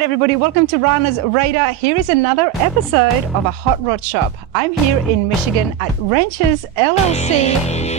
Everybody, welcome to Rana's Radar. Here is another episode of a hot rod shop. I'm here in Michigan at Wrenchers LLC.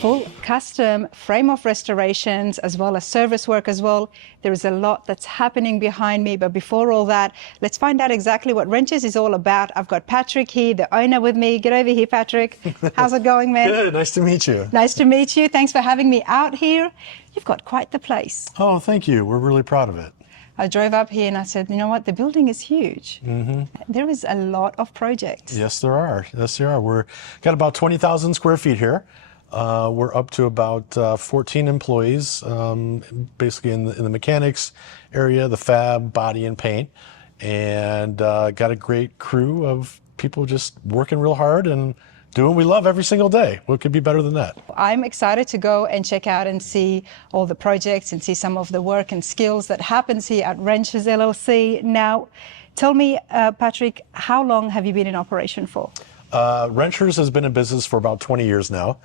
Full custom frame-off restorations as well as service work as well. There is a lot that's happening behind me, but before all that, let's find out exactly what Wrenchers is all about. I've got Patrick here, the owner, with me. Get over here, Patrick. How's it going, man? Good, nice to meet you. Nice to meet you. Thanks for having me out here. You've got quite the place. Oh, thank you. We're really proud of it. I drove up here and I said, you know what, the building is huge. Mm-hmm. There is a lot of projects. Yes, there are. Yes, there are. We're got about 20,000 square feet here. We're up to about 14 employees, basically in the mechanics area, the fab, body, and paint, and got a great crew of people just working real hard and doing what we love every single day. What could be better than that? I'm excited to go and check out and see all the projects and see some of the work and skills that happens here at Wrenchers LLC. Now, tell me, Patrick, how long have you been in operation for? Wrenchers has been in business for about 20 years now.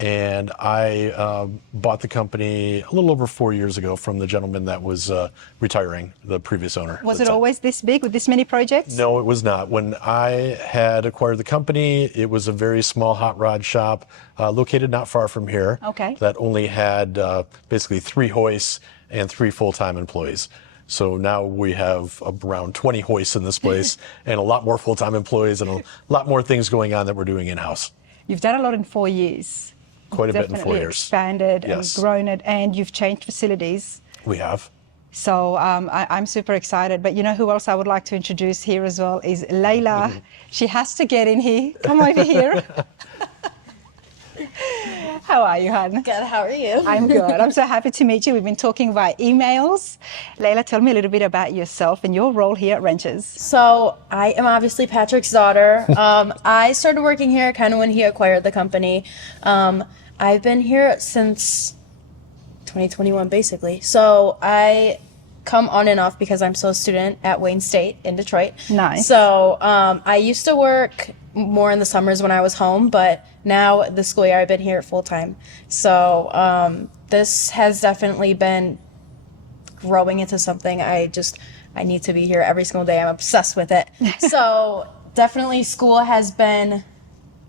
And I bought the company a little over 4 years ago from the gentleman that was retiring, the previous owner. Was it always this big with this many projects? No, it was not. When I had acquired the company, it was a very small hot rod shop located not far from here. Okay. That only had basically 3 hoists and 3 full-time employees. So now we have around 20 hoists in this place and a lot more full-time employees and a lot more things going on that we're doing in-house. You've done a lot in 4 years. Quite a bit in 4 years. Expanded Yes. and grown it, and you've changed facilities. We have. So I'm super excited. But you know who else I would like to introduce here as well is Leila. She has to get in here. Come over here. How are you, hon? Good, how are you? I'm good. I'm so happy to meet you. We've been talking via emails. Leila, tell me a little bit about yourself and your role here at Wrenchers. So I am obviously Patrick's daughter. I started working here kind of when he acquired the company. I've been here since 2021, basically. So I come on and off because I'm still a student at Wayne State in Detroit. Nice. So I used to work more in the summers when I was home, but now this school year I've been here full time. So this has definitely been growing into something I need to be here every single day. I'm obsessed with it. So definitely school has been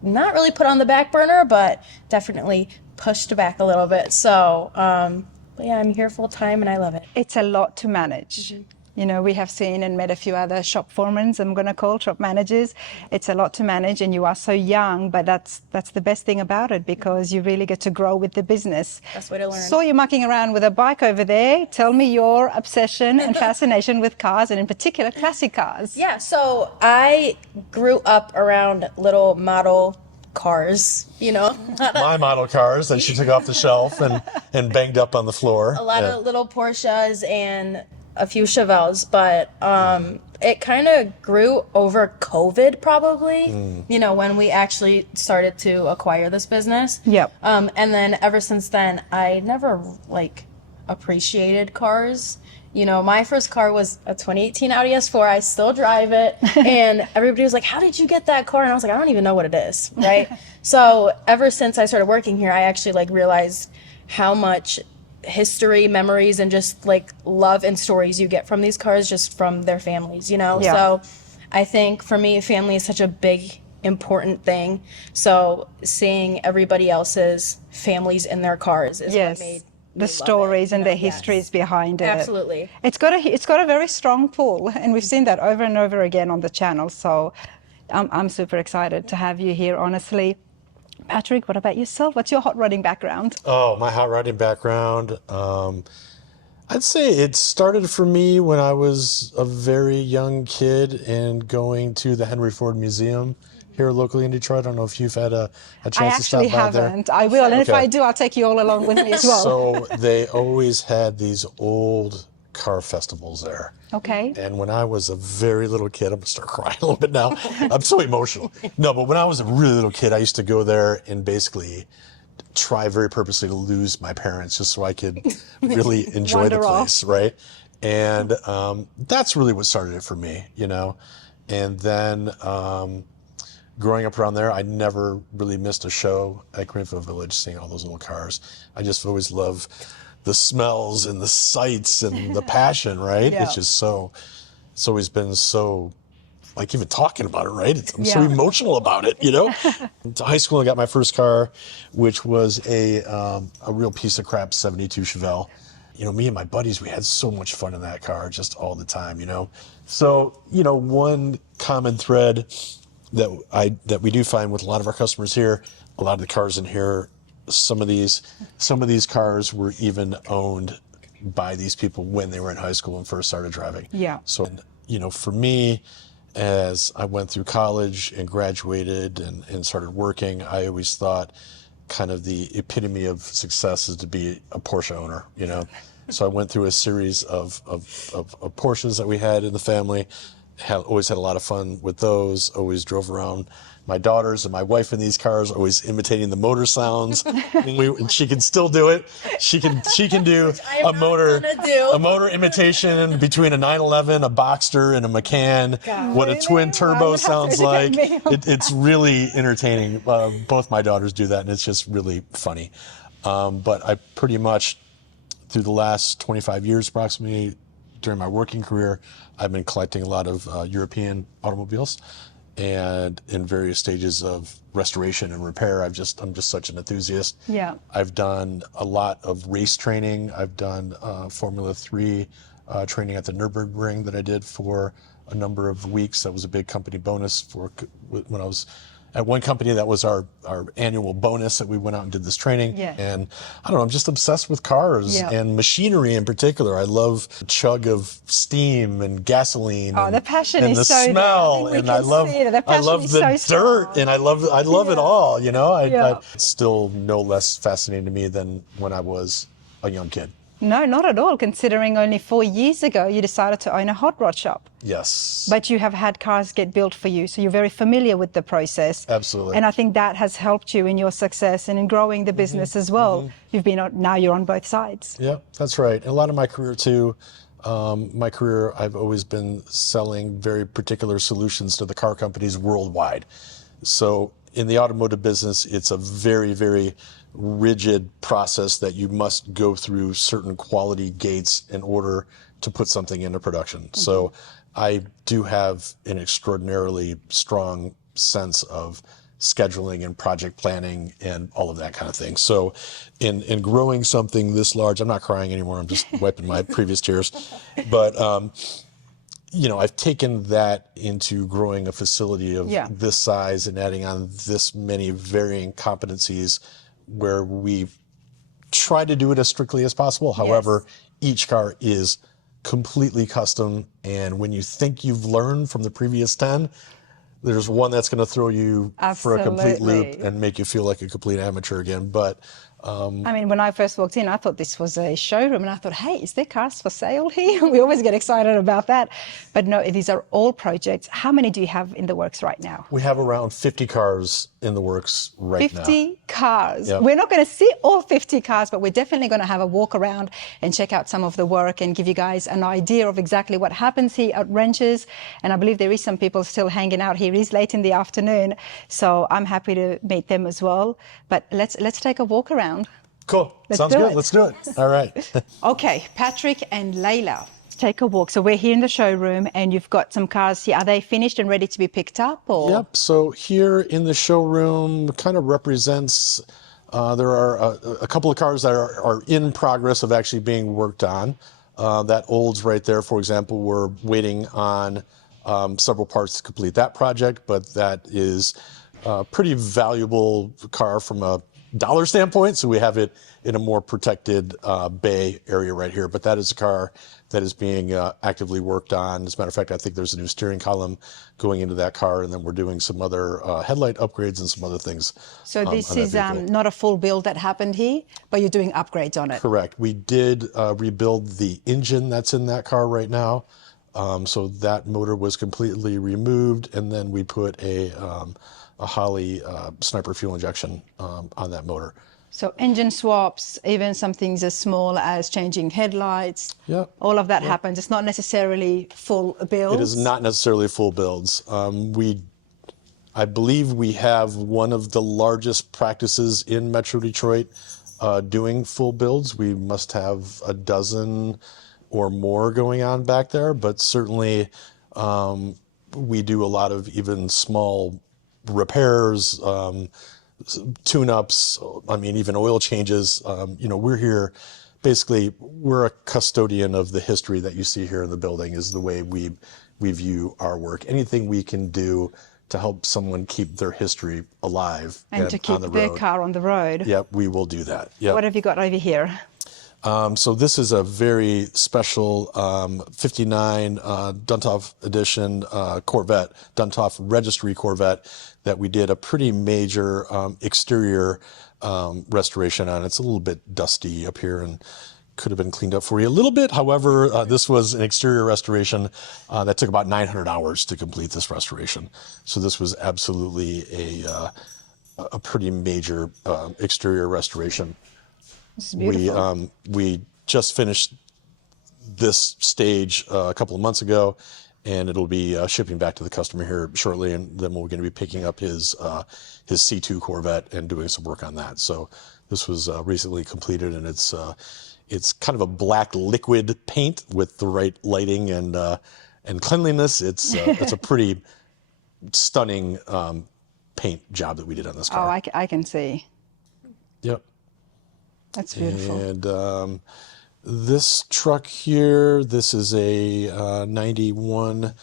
not really put on the back burner, but definitely pushed back a little bit. So but yeah, I'm here full time and I love it. It's a lot to manage. Mm-hmm. You know, we have seen and met a few other shop foremans, I'm going to call shop managers. It's a lot to manage, and you are so young, but that's the best thing about it, because you really get to grow with the business. Best way to learn. Saw you mucking around with a bike over there. Tell me your obsession and fascination with cars, and in particular classic cars. Yeah, so I grew up around little model cars, you know. My model cars that she took off the shelf and banged up on the floor. A lot of little Porsches and a few Chevelles, but it kind of grew over COVID probably, you know, when we actually started to acquire this business. Yep. And then ever since then, I never appreciated cars. You know, my first car was a 2018 Audi S4. I still drive it. And everybody was like, how did you get that car? And I was like, I don't even know what it is, right? So ever since I started working here, I actually realized how much history, memories, and just love and stories you get from these cars just from their families, you know? Yeah. So I think for me, family is such a big, important thing. So seeing everybody else's families in their cars is what made the stories and the histories behind it. Absolutely. It's got a very strong pull, and we've seen that over and over again on the channel. So I'm super excited to have you here, honestly. Patrick, what about yourself? What's your hot rodding background? Oh, my hot rodding background. I'd say it started for me when I was a very young kid and going to the Henry Ford Museum here locally in Detroit. I don't know if you've had a I chance to stop actually by there. haven't. I will. And if Okay. I do, I'll take you all along with me as well. So they always had these old car festivals there. Okay. And when I was a very little kid, I'm gonna start crying a little bit now. I'm so emotional. No, but when I was a really little kid, I used to go there and basically try very purposely to lose my parents just so I could really enjoy the Wander off. place, right? And that's really what started it for me, you know? And then growing up around there, I never really missed a show at Greenfield Village, seeing all those little cars. I just always love the smells and the sights and the passion, right? Yeah. It's just so, it's always been so, like even talking about it, right? I'm so Yeah. emotional about it, you know? To high school, I got my first car, which was a real piece of crap 72 Chevelle. You know, me and my buddies, we had so much fun in that car just all the time, you know? So, you know, one common thread that we do find with a lot of our customers here, a lot of the cars in here, some of these cars were even owned by these people when they were in high school and first started driving. Yeah. So, you know, for me, as I went through college and graduated and started working, I always thought kind of the epitome of success is to be a Porsche owner, you know? So I went through a series of Porsches that we had in the family. Always had a lot of fun with those. Always drove around my daughters and my wife in these cars, always imitating the motor sounds. And she can still do it. She can do I am not gonna do. a motor imitation between a 911, a Boxster, and a McCann. God, what a really? twin I turbo would have to sounds like. educate me. It's really entertaining. Both my daughters do that, and it's just really funny. But I pretty much, through the last 25 years approximately, during my working career, I've been collecting a lot of European automobiles, and in various stages of restoration and repair. I'm just such an enthusiast. Yeah. I've done a lot of race training. I've done Formula 3 training at the Nürburgring that I did for a number of weeks. That was a big company bonus for when I was at one company. That was our annual bonus that we went out and did this training. Yeah. And I don't know, I'm just obsessed with cars Yeah. and machinery in particular. I love the chug of steam and gasoline. Oh, and, the passion and is the so there. I smell. think we And can I love see it. The I passion love is the so dirt, strong. and I love it Yeah. all. You know, Yeah. it's still no less fascinating to me than when I was a young kid. No, not at all, considering only 4 years ago you decided to own a hot rod shop. Yes. But you have had cars get built for you, so you're very familiar with the process. Absolutely. And I think that has helped you in your success and in growing the business as well. You've been now you're on both sides. Yeah, that's right. And a lot of my career too, I've always been selling very particular solutions to the car companies worldwide. So in the automotive business, it's a very, very rigid process that you must go through certain quality gates in order to put something into production. So I do have an extraordinarily strong sense of scheduling and project planning and all of that kind of thing. So in growing something this large, I'm not crying anymore, I'm just wiping my previous tears. But you know, I've taken that into growing a facility of Yeah. this size and adding on this many varying competencies where we try to do it as strictly as possible. However, each car is completely custom. And when you think you've learned from the previous 10, there's one that's going to throw you for a complete loop Absolutely. and make you feel like a complete amateur again. But I mean, when I first walked in, I thought this was a showroom, and I thought, hey, is there cars for sale here? We always get excited about that. But no, these are all projects. How many do you have in the works right now? we have around 50 cars in the works right now. 50 cars. Yep. We're not going to see all 50 cars, but we're definitely going to have a walk around and check out some of the work and give you guys an idea of exactly what happens here at Wrenchers. And I believe there is some people still hanging out here. It is late in the afternoon, so I'm happy to meet them as well. But let's take a walk around. Cool. Let's Sounds do good. it. Let's do it. All right. Okay, Patrick and Leila, take a walk. So we're here in the showroom, and you've got some cars here. Are they finished and ready to be picked up? Or? Yep. So here in the showroom kind of represents, there are a couple of cars that are in progress of actually being worked on. That Olds right there, for example, we're waiting on several parts to complete that project, but that is pretty valuable car from a dollar standpoint, so we have it in a more protected bay area right here. But that is a car that is being actively worked on. As a matter of fact, I think there's a new steering column going into that car, and then we're doing some other headlight upgrades and some other things. So this is not a full build that happened here, but you're doing upgrades on it. Correct. We did rebuild the engine that's in that car right now. So that motor was completely removed, and then we put a Holley Sniper fuel injection on that motor. So engine swaps, even some things as small as changing headlights, all of that happens. It's not necessarily full builds. It is not necessarily full builds. I believe we have one of the largest practices in Metro Detroit doing full builds. We must have a dozen or more going on back there, but certainly we do a lot of even small repairs, tune-ups, I mean, even oil changes. We're here, basically, we're a custodian of the history that you see here in the building is the way we view our work. Anything we can do to help someone keep their history alive and to keep their car on the road. Yep, we will do that. Yep. What have you got over here? So this is a very special 59 Duntov edition Corvette, Duntov Registry Corvette that we did a pretty major exterior restoration on. It's a little bit dusty up here and could have been cleaned up for you a little bit. However, this was an exterior restoration that took about 900 hours to complete this restoration. So this was absolutely a pretty major exterior restoration. This is beautiful. We just finished this stage a couple of months ago, and it'll be shipping back to the customer here shortly. And then we're going to be picking up his C2 Corvette and doing some work on that. So this was recently completed, and it's kind of a black liquid paint with the right lighting and cleanliness. It's a pretty stunning paint job that we did on this car. Oh, I can see. Yep. That's beautiful. And this truck here, this is a 91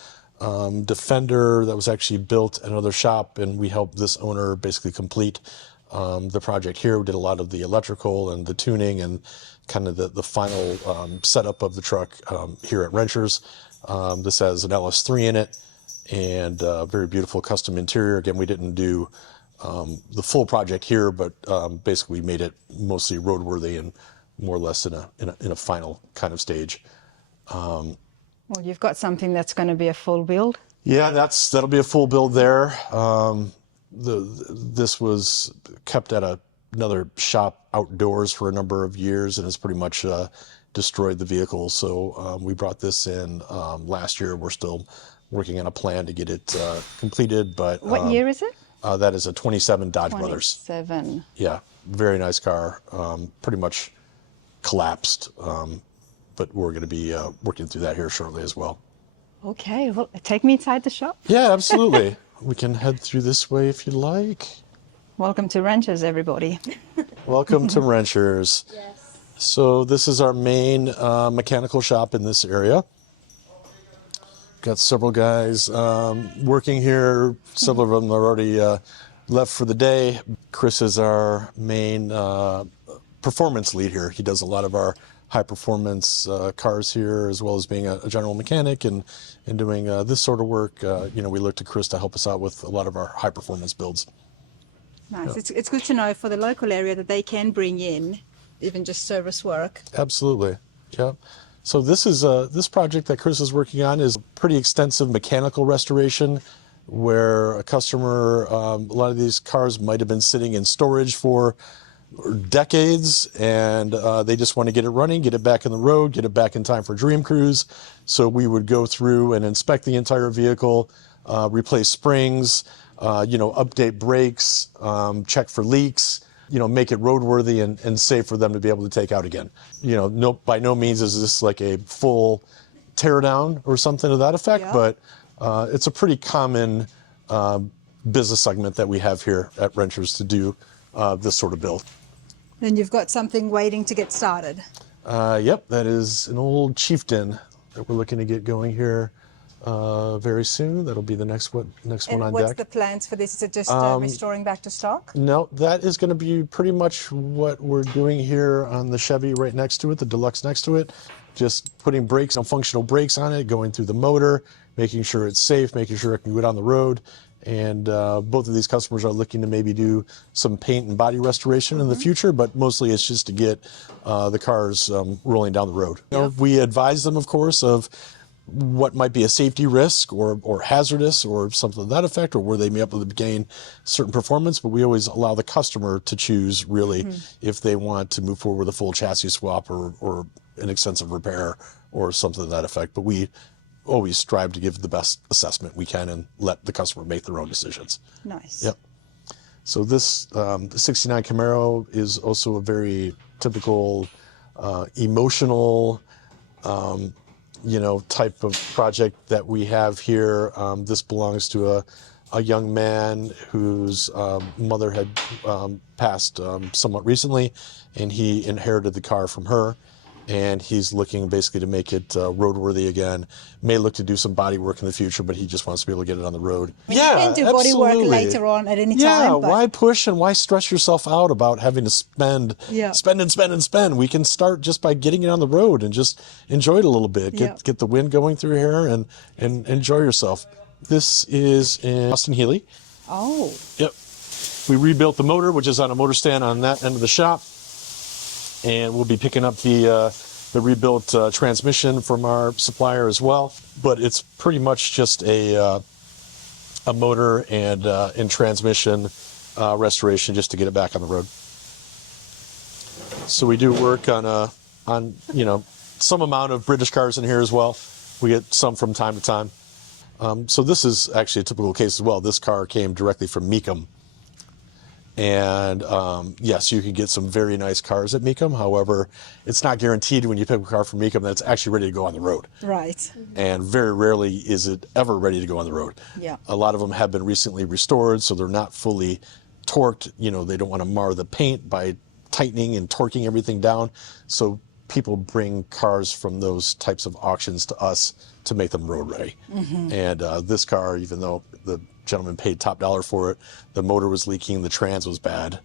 Defender that was actually built at another shop, and we helped this owner basically complete the project here. We did a lot of the electrical and the tuning and kind of the final setup of the truck here at Wrenchers. This has an LS3 in it and a very beautiful custom interior. Again, we didn't do the full project here, but basically we made it mostly roadworthy and more or less in a final kind of stage. Well, you've got something that's going to be a full build. Yeah, that'll be a full build there. This was kept at another shop outdoors for a number of years and has pretty much destroyed the vehicle. So we brought this in last year. We're still working on a plan to get it completed. But what year is it? That is a 27 Dodge Brothers. 27. Yeah, very nice car. Pretty much collapsed, but we're going to be working through that here shortly as well. Okay, well, take me inside the shop. Yeah, absolutely. We can head through this way if you'd like. Welcome to Wrenchers, everybody. Welcome to Wrenchers. Yes. So this is our main mechanical shop in this area. Got several guys working here. Several of them are already left for the day. Chris is our main performance lead here. He does a lot of our high performance cars here, as well as being a general mechanic and doing this sort of work. We look to Chris to help us out with a lot of our high performance builds. Nice. Yeah. It's good to know for the local area that they can bring in even just service work. Absolutely. Yeah. So this project that Chris is working on is a pretty extensive mechanical restoration where a customer, a lot of these cars might have been sitting in storage for decades, and they just want to get it running, get it back in the road, get it back in time for Dream Cruise. So we would go through and inspect the entire vehicle, replace springs, update brakes, check for leaks, make it roadworthy and safe for them to be able to take out again. By no means is this like a full tear down or something to that effect, yeah. But it's a pretty common business segment that we have here at Wrenchers to do this sort of build. Then you've got something waiting to get started. Yep, that is an old Chieftain that we're looking to get going here. very soon. That'll be the next one And on what's deck. the plans for this? Is it just restoring back to stock? No, that is going to be pretty much what we're doing here on the Chevy right next to it, the Deluxe next to it. Just putting brakes, functional brakes on it, going through the motor, making sure it's safe, making sure it can go down the road. And both of these customers are looking to maybe do some paint and body restoration in the future, but mostly it's just to get the cars rolling down the road. You know, we advise them, of course, of what might be a safety risk or hazardous or something to that effect, or where they may be able to gain certain performance, but we always allow the customer to choose really if they want to move forward with a full chassis swap or an extensive repair or something to that effect. But we always strive to give the best assessment we can and let the customer make their own decisions. Nice. Yep. So this the 69 Camaro is also a very typical emotional type of project that we have here. This belongs to a young man whose mother had passed somewhat recently, and he inherited the car from her. And he's looking basically to make it roadworthy again. May look to do some body work in the future, but he just wants to be able to get it on the road. You can do body work later on at any time. Yeah, but why push and why stress yourself out about having to spend. We can start just by getting it on the road and just enjoy it a little bit. Get the wind going through here and enjoy yourself. This is in Austin Healey. Oh. Yep. We rebuilt the motor, which is on a motor stand on that end of the shop. And we'll be picking up the rebuilt transmission from our supplier as well. But it's pretty much just a motor and transmission restoration just to get it back on the road. So we do work on some amount of British cars in here as well. We get some from time to time. So this is actually a typical case as well. This car came directly from Mecum. And yes, you can get some very nice cars at Mecum. However, it's not guaranteed when you pick up a car from Mecum that it's actually ready to go on the road. Right. And very rarely is it ever ready to go on the road. Yeah. A lot of them have been recently restored, so they're not fully torqued. You know, they don't want to mar the paint by tightening and torquing everything down. So people bring cars from those types of auctions to us to make them road ready. And this car, even though the gentleman paid top dollar for it, the motor was leaking, the trans was bad,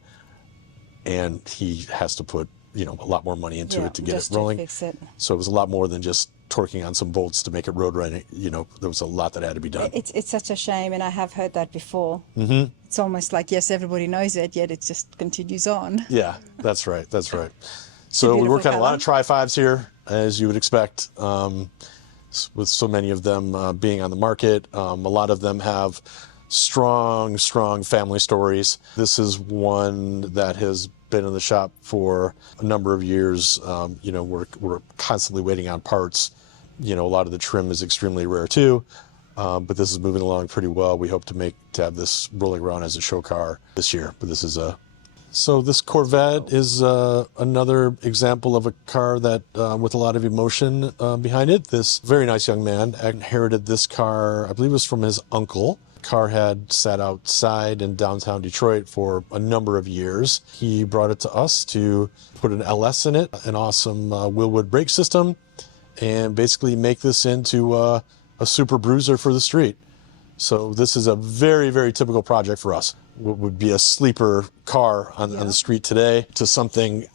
and he has to put a lot more money into it to get it rolling. To fix it. So it was a lot more than just torquing on some bolts to make it road ready. There was a lot that had to be done. It's such a shame, and I have heard that before. It's almost like, yes, everybody knows it, yet it just continues on. Yeah, that's right. So we work on a lot of Tri-5s here, as you would expect, with so many of them being on the market. A lot of them have strong family stories. This is one that has been in the shop for a number of years. We're constantly waiting on parts. A lot of the trim is extremely rare too, but this is moving along pretty well. We hope to have this rolling around as a show car this year. But so this Corvette is another example of a car that with a lot of emotion behind it. This very nice young man inherited this car, I believe it was from his uncle. The car had sat outside in downtown Detroit for a number of years. He brought it to us to put an LS in it, an awesome Willwood brake system, and basically make this into a super bruiser for the street. So this is a very, very typical project for us. What would be a sleeper car on the street today to something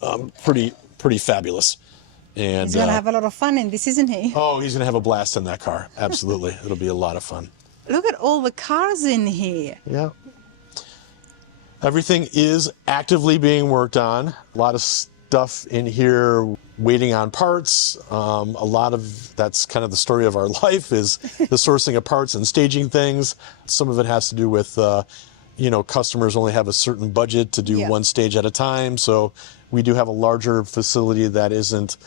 pretty fabulous. And He's going to have a lot of fun in this, isn't he? Oh, he's going to have a blast in that car. Absolutely. It'll be a lot of fun. Look at all the cars in here. Yeah. Everything is actively being worked on. A lot of stuff in here waiting on parts. A lot of that's kind of the story of our life is the sourcing of parts and staging things. Some of it has to do with customers only have a certain budget to do one stage at a time. So we do have a larger facility that isn't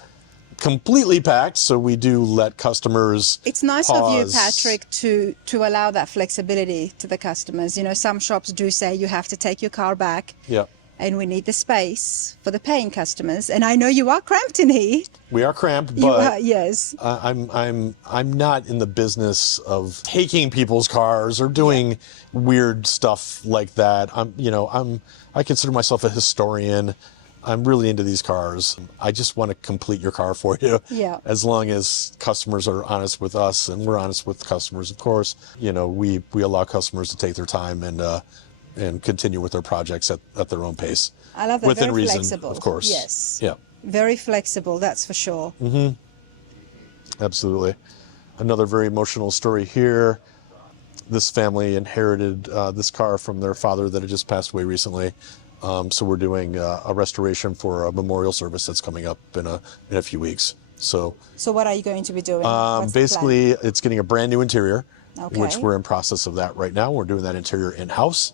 completely packed. So we do let customers It's nice pause. of you, Patrick, to allow that flexibility to the customers. Some shops do say you have to take your car back. Yeah. And we need the space for the paying customers. And I know you are cramped in here. We are cramped, but You are, yes. I'm not in the business of taking people's cars or doing weird stuff like that. I consider myself a historian. I'm really into these cars. I just want to complete your car for you. Yeah. As long as customers are honest with us and we're honest with customers, of course. You know, we allow customers to take their time and continue with their projects at their own pace. I love that. Within Very reason, flexible. of course. Yes. Yeah. Very flexible, that's for sure. Absolutely. Another very emotional story here. This family inherited this car from their father that had just passed away recently. So we're doing a restoration for a memorial service that's coming up in a few weeks. So what are you going to be doing? What's the basically, it's getting a brand new interior, Okay. which we're in process of that right now. We're doing that interior in-house,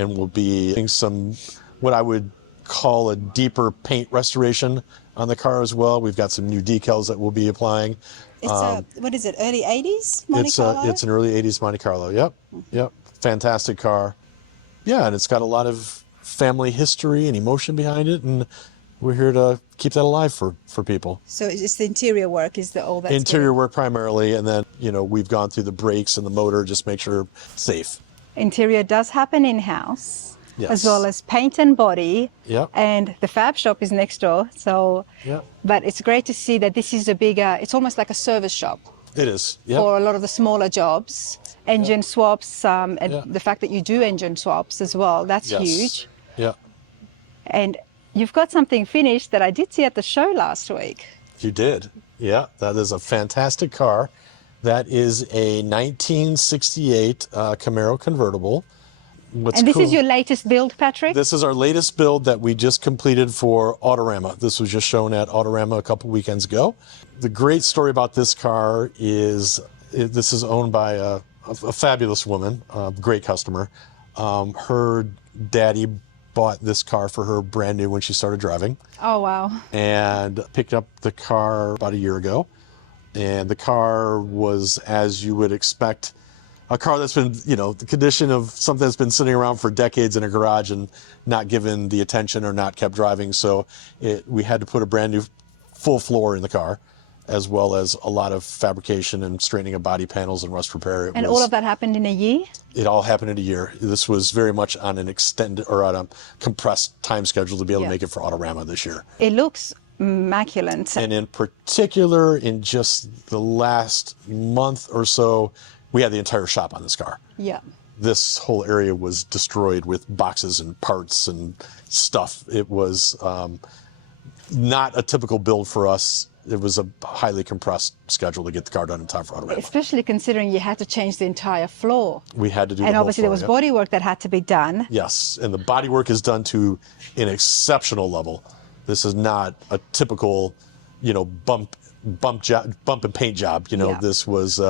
and we'll be doing some, what I would call a deeper paint restoration on the car as well. We've got some new decals that we'll be applying. It's what is it, early 80s Monte Carlo? It's an early 80s Monte Carlo. Yep. Fantastic car. Yeah, and it's got a lot of family history and emotion behind it, and we're here to keep that alive for people. So it's the interior work, is the all that's Interior good. work primarily, and then, you know, we've gone through the brakes and the motor, just make sure it's safe. Interior does happen in-house, Yes. as well as paint and body. Yep. And the fab shop is next door. So, Yep. but it's great to see that this is a bigger, it's almost like a service shop It is. Yep. for a lot of the smaller jobs. Engine swaps, and Yeah. the fact that you do engine swaps as well, that's Yes. huge. Yeah. And you've got something finished that I did see at the show last week. You did. Yeah, that is a fantastic car. That is a 1968 Camaro convertible. What's And this cool, is your latest build, Patrick? This is our latest build that we just completed for Autorama. This was just shown at Autorama a couple weekends ago. The great story about this car is this is owned by a fabulous woman, a great customer. Her daddy bought this car for her brand new when she started driving, Oh, wow. and picked up the car about a year ago. And the car was, as you would expect, a car that's been, you know, the condition of something that's been sitting around for decades in a garage and not given the attention or not kept driving. So we had to put a brand new full floor in the car, as well as a lot of fabrication and straightening of body panels and rust repair. And all of that happened in a year? It all happened in a year. This was very much on an extended or on a compressed time schedule to be able Yeah. to make it for Autorama this year. It looks immaculate. And in particular, in just the last month or so, we had the entire shop on this car. Yeah. This whole area was destroyed with boxes and parts and stuff. It was not a typical build for us. It was a highly compressed schedule to get the car done in time for Autorama. Especially considering you had to change the entire floor. We had to do And the whole obviously floor, there was yep. body work that had to be done. Yes, and the body work is done to an exceptional level. This is not a typical, you know, bump and paint job. You know, Yeah. this was,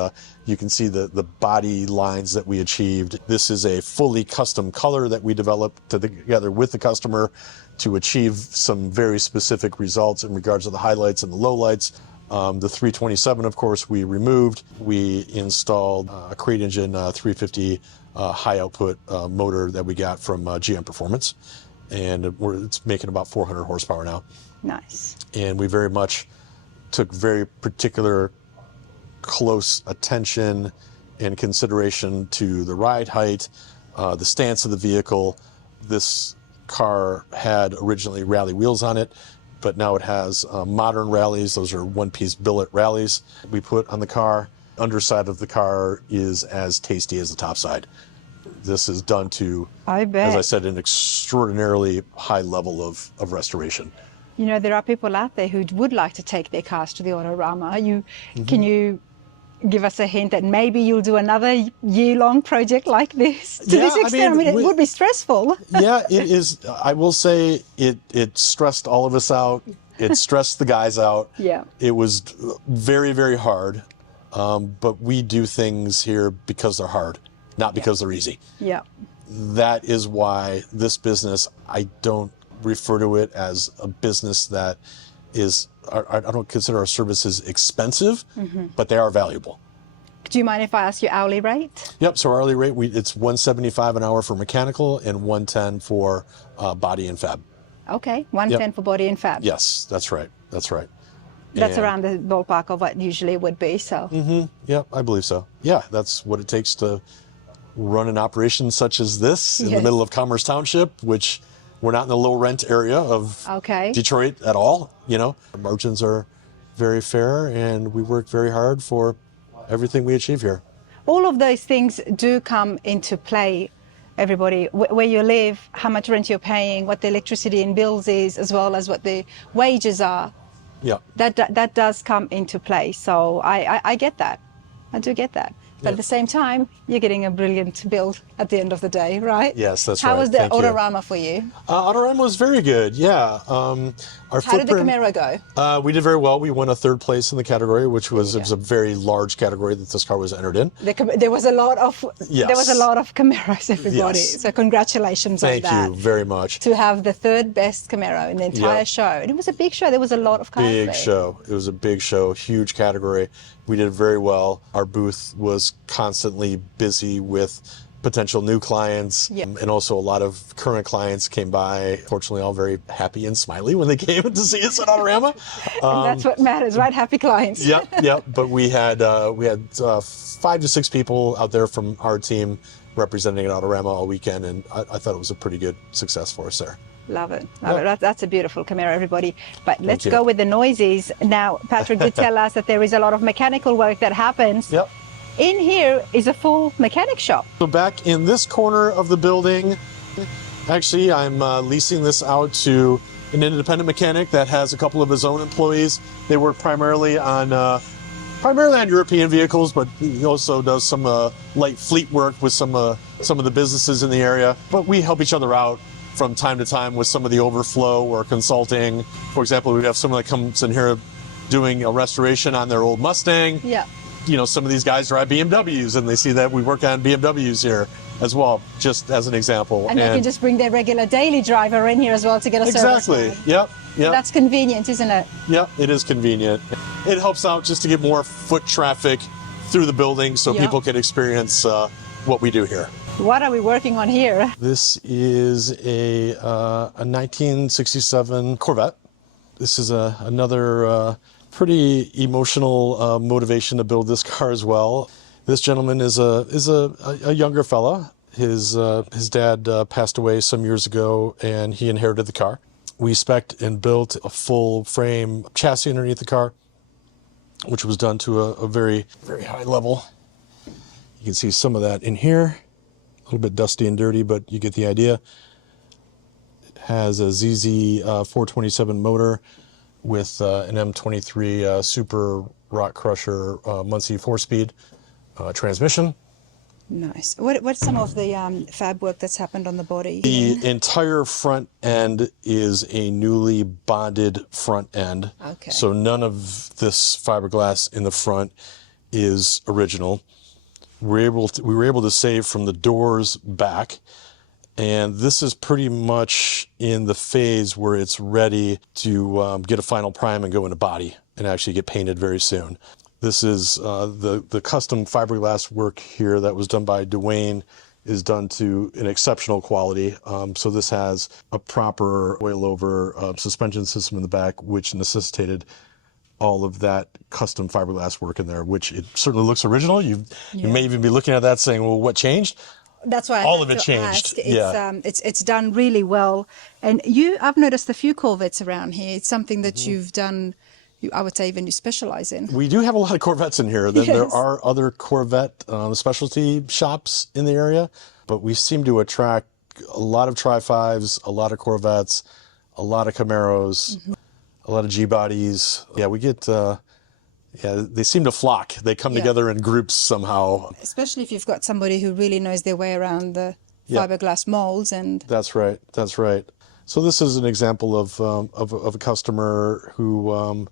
you can see the body lines that we achieved. This is a fully custom color that we developed together with the customer to achieve some very specific results in regards to the highlights and the lowlights. The 327, of course, we removed. We installed a crate engine 350 high output motor that we got from GM Performance. And it's making about 400 horsepower now. Nice. And we very much took very particular close attention and consideration to the ride height, the stance of the vehicle. This car had originally rally wheels on it, but now it has modern rallies. Those are one-piece billet rallies we put on the car. Underside of the car is as tasty as the top side. This is done to, I bet. as I said, an extraordinarily high level of restoration. You know, there are people out there who would like to take their cars to the Autorama. Mm-hmm. Can you give us a hint that maybe you'll do another year-long project like this to this extent? I mean, it would be stressful. Yeah, it is. I will say it stressed all of us out. It stressed the guys out. Yeah. It was very, very hard. But we do things here because they're hard, not because they're easy. Yeah. That is why this business, I don't refer to it as a business that is, I don't consider our services expensive, but they are valuable. Do you mind if I ask your hourly rate? Yep, so our hourly rate, it's $175 an hour for mechanical and $110 for body and fab. Okay, 110 for body and fab. Yes, that's right, that's right. That's And- around the ballpark of what usually would be, so. Yep, I believe so. Yeah, that's what it takes to run an operation such as this in the Yes. middle of Commerce Township, which We're not in the low rent area of Okay. Detroit at all. You know, our margins are very fair, and we work very hard for everything we achieve here. All of those things do come into play, everybody. Where you live, how much rent you're paying, what the electricity and bills is, as well as what the wages are. Yeah. That does come into play. So I get that. I do get that. But at the same time, you're getting a brilliant build at the end of the day, right? Yes, that's How right. was the Thank you. Autorama for you? Autorama was very good. Yeah. How did the Camaro go? We did very well. We won a 3rd place in the category, which was, it was a very large category that this car was entered in. There was a lot of Yes. there was a lot of Camaros, everybody. Yes. So congratulations on that. Thank you very much. To have the 3rd best Camaro in the entire show. And it was a big show. There was a lot of cars Big there. show. It was a big show, huge category. We did very well. Our booth was constantly busy with potential new clients, and also a lot of current clients came by. Fortunately, all very happy and smiley when they came to see us at Autorama. And that's what matters, right? Happy clients. Yep. But we had 5 to 6 people out there from our team representing at Autorama all weekend, and I thought it was a pretty good success for us there. Love it. Love it. That's a beautiful Camaro, everybody. But let's you. go with the noises. Now, Patrick did tell us that there is a lot of mechanical work that happens. Yep. In here is a full mechanic shop. So back in this corner of the building, actually, I'm leasing this out to an independent mechanic that has a couple of his own employees. They work primarily on European vehicles, but he also does some light fleet work with some of the businesses in the area. But we help each other out from time to time with some of the overflow or consulting. For example, we have someone that comes in here doing a restoration on their old Mustang. Yeah. You know, some of these guys drive BMWs, and they see that we work on BMWs here as well, just as an example. And they can just bring their regular daily driver in here as well to get a service. Exactly. Yep. That's convenient, isn't it? Yep, it is convenient. It helps out just to get more foot traffic through the building so people can experience what we do here. What are we working on here? This is a 1967 Corvette. This is another pretty emotional motivation to build this car as well. This gentleman is a younger fella. His dad passed away some years ago, and he inherited the car. We spec'd and built a full frame chassis underneath the car, which was done to a very, very high level. You can see some of that in here. A little bit dusty and dirty, but you get the idea. It has a ZZ 427 motor with an M23 Super Rock Crusher Muncie 4-speed transmission. Nice. What's some of the fab work that's happened on the body? The entire front end is a newly bonded front end. Okay. So none of this fiberglass in the front is original. We were able to save from the doors back, and this is pretty much in the phase where it's ready to get a final prime and go into body and actually get painted very soon. This is the custom fiberglass work here that was done by Dwayne is done to an exceptional quality. So this has a proper oil-over suspension system in the back, which necessitated all of that custom fiberglass work in there, which it certainly looks original. You may even be looking at that saying, well, what changed? That's why all of it changed. It's done really well. And I've noticed a few Corvettes around here. It's something that you've done, I would say even you specialize in. We do have a lot of Corvettes in here. Yes. There are other Corvette specialty shops in the area, but we seem to attract a lot of Tri-5s, a lot of Corvettes, a lot of Camaros, a lot of G-bodies. Yeah, we get, they seem to flock. They come together in groups somehow. Especially if you've got somebody who really knows their way around the fiberglass molds. And That's right. That's right. So this is an example of a customer who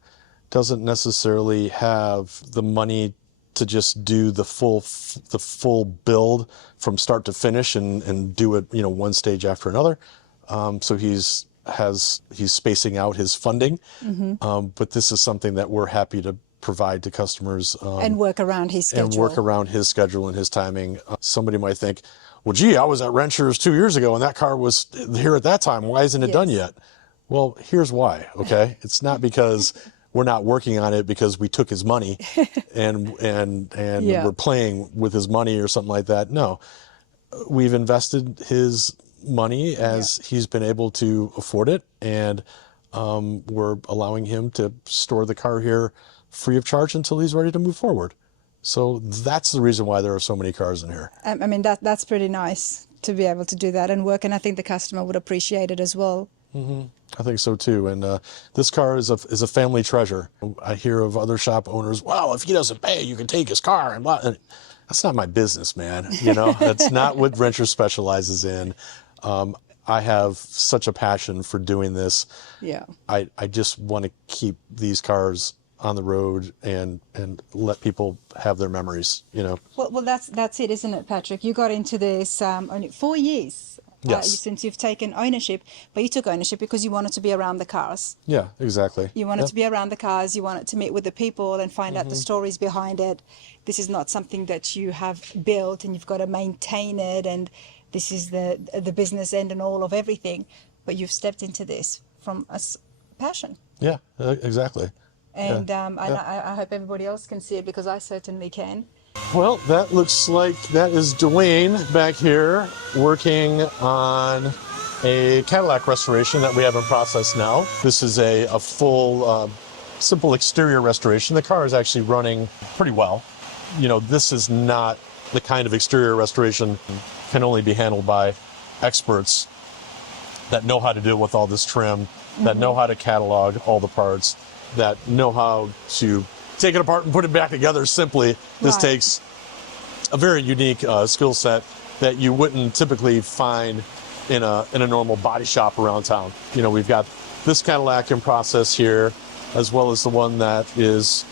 doesn't necessarily have the money to just do the full build from start to finish and do it, one stage after another. So he's spacing out his funding, but this is something that we're happy to provide to customers and work around his schedule. And work around his schedule and his timing. Somebody might think, well, gee, I was at Wrenchers 2 years ago and that car was here at that time. Why isn't it done yet? Well, here's why. Okay, it's not because we're not working on it because we took his money and we're playing with his money or something like that. No, we've invested his money as he's been able to afford it, and we're allowing him to store the car here free of charge until he's ready to move forward. So that's the reason why there are so many cars in here. I mean, that's pretty nice to be able to do that and work, and I think the customer would appreciate it as well. I think so too. And this car is a family treasure. I hear of other shop owners, well, if he doesn't pay, you can take his car. And blah. And that's not my business, man. You know, that's not what Wrenchers specializes in. I have such a passion for doing this. Yeah. I just want to keep these cars on the road and let people have their memories, you know. Well, that's it, isn't it, Patrick? You got into this only 4 years since you've taken ownership, but you took ownership because you wanted to be around the cars. Yeah, exactly. You wanted to be around the cars, you wanted to meet with the people and find out the stories behind it. This is not something that you have built and you've got to maintain it, and this is the business end and all of everything, but you've stepped into this from a passion. Yeah, exactly. And I hope everybody else can see it, because I certainly can. Well, that looks like that is Dwayne back here working on a Cadillac restoration that we have in process now. This is a full, simple exterior restoration. The car is actually running pretty well. You know, this is not the kind of exterior restoration can only be handled by experts that know how to deal with all this trim, that know how to catalog all the parts, that know how to take it apart and put it back together simply. This takes a very unique skill set that you wouldn't typically find in a normal body shop around town. You know, we've got this Cadillac in process here, as well as the one that is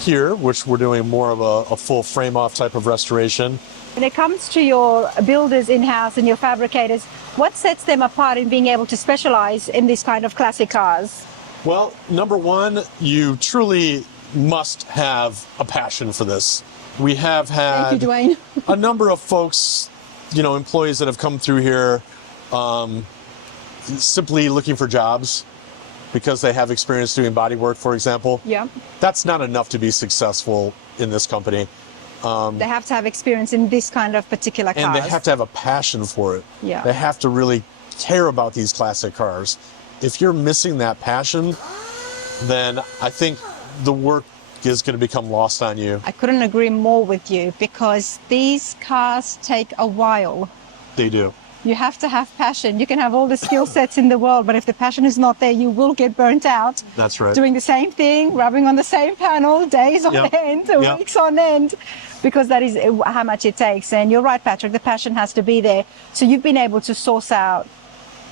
here, which we're doing more of a full frame-off type of restoration. When it comes to your builders in-house and your fabricators, what sets them apart in being able to specialize in these kind of classic cars? Well, number one, you truly must have a passion for this. We have had Thank you, Dwayne. a number of folks, you know, employees that have come through here simply looking for jobs because they have experience doing body work, for example. Yeah. That's not enough to be successful in this company. They have to have experience in this kind of particular cars. And they have to have a passion for it. Yeah. They have to really care about these classic cars. If you're missing that passion, then I think the work is going to become lost on you. I couldn't agree more with you, because these cars take a while. They do. You have to have passion. You can have all the skill sets in the world, but if the passion is not there, you will get burnt out. That's right. Doing the same thing, rubbing on the same panel, days on end, weeks on end, because that is how much it takes. And you're right, Patrick, the passion has to be there. So you've been able to source out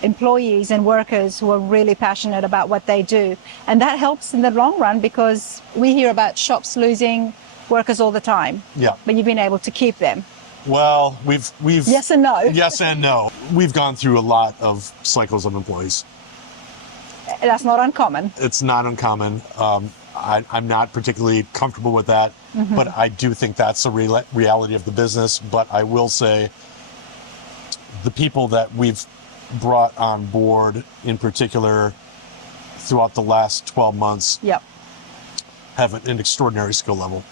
employees and workers who are really passionate about what they do. And that helps in the long run, because we hear about shops losing workers all the time. Yeah. But you've been able to keep them. Well, we've Yes and no. Yes and no. We've gone through a lot of cycles of employees. That's not uncommon. It's not uncommon. I'm not particularly comfortable with that, but I do think that's a reality of the business. But I will say the people that we've brought on board, in particular throughout the last 12 months, have an extraordinary skill level.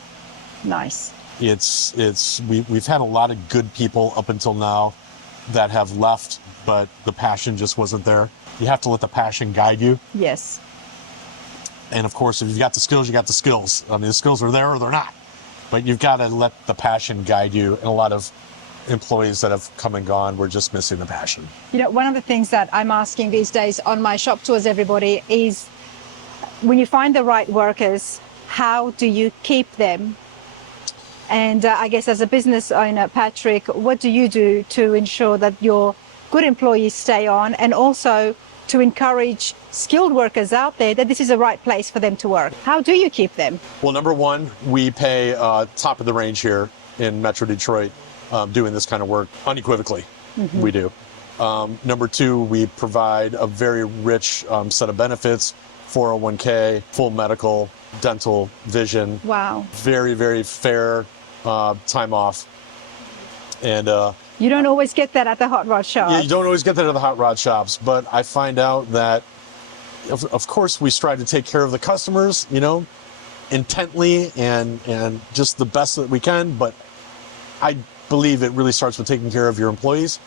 Nice. We've had a lot of good people up until now that have left, but the passion just wasn't there. You have to let the passion guide you. Yes. And of course, if you've got the skills, you got the skills. I mean, the skills are there or they're not. But you've got to let the passion guide you. And a lot of employees that have come and gone, we're just missing the passion. You know, one of the things that I'm asking these days on my shop tours, everybody, is when you find the right workers, how do you keep them? And I guess as a business owner, Patrick, what do you do to ensure that your good employees stay on, and also to encourage skilled workers out there that this is the right place for them to work? How do you keep them? Well, number one, we pay top of the range here in Metro Detroit doing this kind of work unequivocally. We do. Number two, we provide a very rich set of benefits, 401k, full medical, dental, vision. Wow. Very, very fair time off. And you don't always get that at the hot rod shop. yeah, you don't always get that at the hot rod shops, but I find out that, of course, we strive to take care of the customers, you know, intently and just the best that we can. But I believe it really starts with taking care of your employees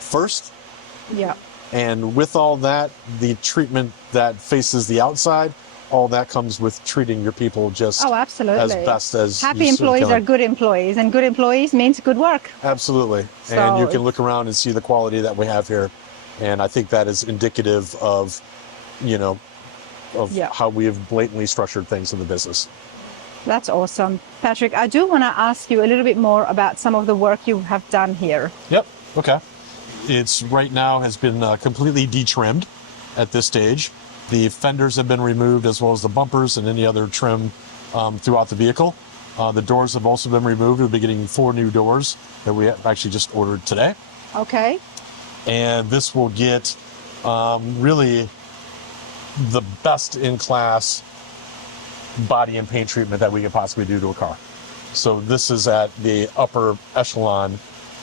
first, Yeah. And with all that, the treatment that faces the outside, all that comes with treating your people just Oh, absolutely. as best as Happy you sort of employees can. are good employees, and good employees means good work. Absolutely. So And you can look around and see the quality that we have here. And I think that is indicative of, you know, of Yeah. how we have blatantly structured things in the business. That's awesome. Patrick, I do want to ask you a little bit more about some of the work you have done here. Yep. Okay. It's right now has been completely detrimmed at this stage. The fenders have been removed, as well as the bumpers and any other trim throughout the vehicle. The doors have also been removed. We'll be getting 4 new doors that we actually just ordered today. Okay. And this will get really the best in class body and paint treatment that we could possibly do to a car. So this is at the upper echelon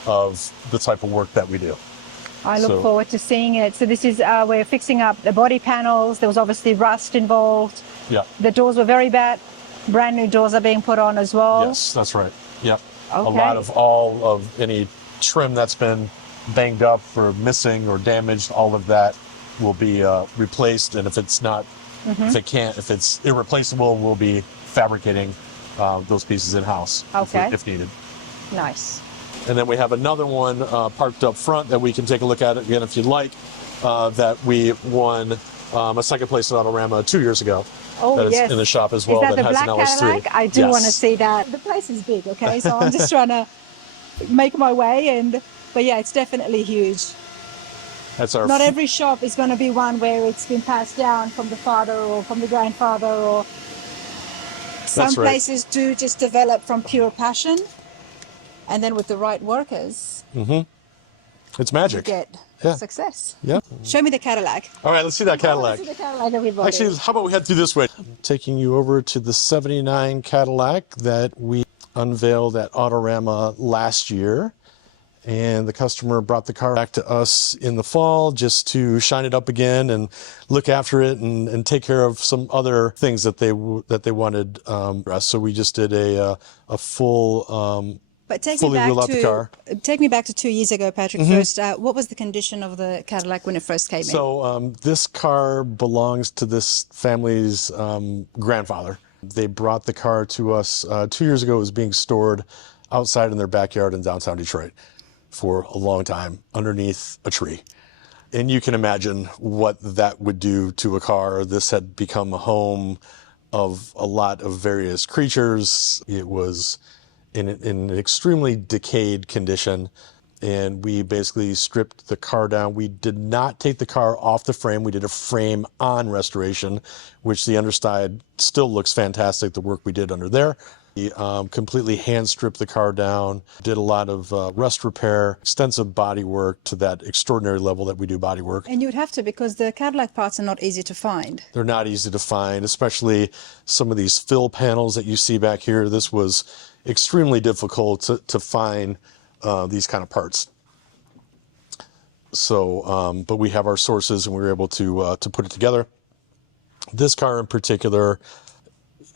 of the type of work that we do. I look forward to seeing it. So this is, we're fixing up the body panels. There was obviously rust involved. Yeah. The doors were very bad. Brand new doors are being put on as well. Yes, that's right. Yep. Okay. A lot of all of any trim that's been banged up or missing or damaged, all of that will be replaced. And if it's not, if it's irreplaceable, we'll be fabricating those pieces in-house if needed. Nice. And then we have another one parked up front that we can take a look at again if you'd like, that we won a second place at Autorama 2 years ago. Oh, that is yes. in the shop as well. Is that the has black an LS3. Cadillac? I do Yes. want to see that. The place is big, okay? So I'm just trying to make my way. But yeah, it's definitely huge. That's our Not every shop is going to be one where it's been passed down from the father or from the grandfather, or some That's right. places do just develop from pure passion, and then with the right workers, It's you magic. get Yeah. success. Yeah. Show me the Cadillac. All right, let's see that Cadillac. Let's see the Cadillac, everybody. Actually, how about we head through this way? Taking you over to the 79 Cadillac that we unveiled at Autorama last year. And the customer brought the car back to us in the fall just to shine it up again and look after it and take care of some other things that they wanted. So we just did a full But take fully me wheel back out the car. take me back to 2 years ago, Patrick. First, what was the condition of the Cadillac when it first came in? So this car belongs to this family's grandfather. They brought the car to us 2 years ago. It was being stored outside in their backyard in downtown Detroit for a long time underneath a tree. And you can imagine what that would do to a car. This had become a home of a lot of various creatures. It was in an extremely decayed condition. And we basically stripped the car down. We did not take the car off the frame. We did a frame on restoration, which the underside still looks fantastic, the work we did under there. We completely hand stripped the car down, did a lot of rust repair, extensive body work to that extraordinary level that we do body work. And you would have to, because the Cadillac parts are not easy to find. They're not easy to find, especially some of these fill panels that you see back here. This was extremely difficult to find these kind of parts. So, but we have our sources and we were able to put it together. This car in particular,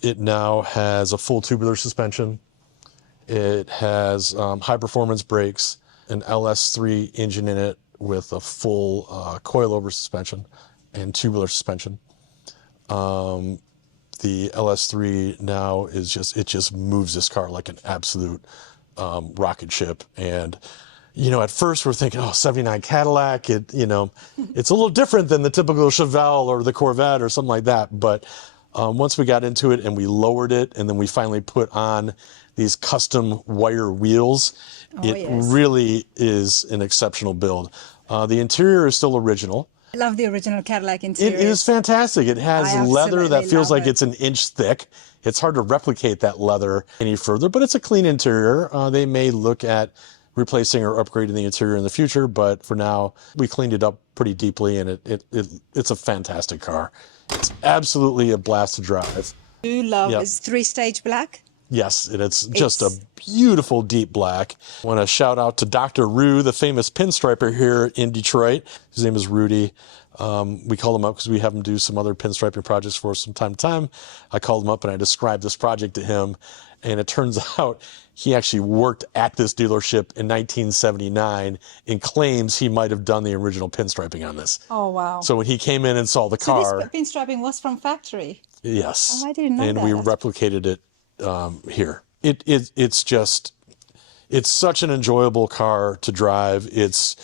it now has a full tubular suspension. It has high performance brakes, an LS3 engine in it with a full coilover suspension and tubular suspension. The LS3 now is just moves this car like an absolute rocket ship. And at first we're thinking, 79 Cadillac, it's a little different than the typical Chevelle or the Corvette or something like that. But once we got into it and we lowered it and then we finally put on these custom wire wheels, it really is an exceptional build. The interior is still original. I love the original Cadillac interior. It is fantastic. It has leather that feels like it's an inch thick. It's hard to replicate that leather any further, but it's a clean interior. They may look at replacing or upgrading the interior in the future, but for now, we cleaned it up pretty deeply, and it's a fantastic car. It's absolutely a blast to drive. You love is 3-stage black? Yes, it's just a beautiful deep black. I want to shout out to Dr. Rue, the famous pinstriper here in Detroit. His name is Rudy. We called him up because we have him do some other pinstriping projects for us from time to time. I called him up and I described this project to him, and it turns out he actually worked at this dealership in 1979 and claims he might have done the original pinstriping on this. Oh, wow. So when he came in and saw the car, So this pinstriping was from factory? yes. Oh, I didn't know and that. we replicated it here. It's such an enjoyable car to drive. It's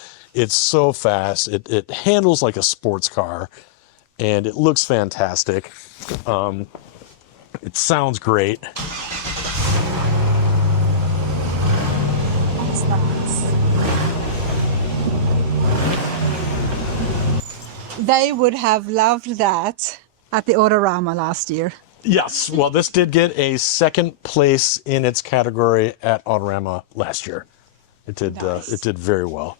so fast. It handles like a sports car, and it looks fantastic. It sounds great. That's nice. They would have loved that at the Autorama last year. Yes. Well, this did get a second place in its category at Autorama last year. It did. Nice. It did very well.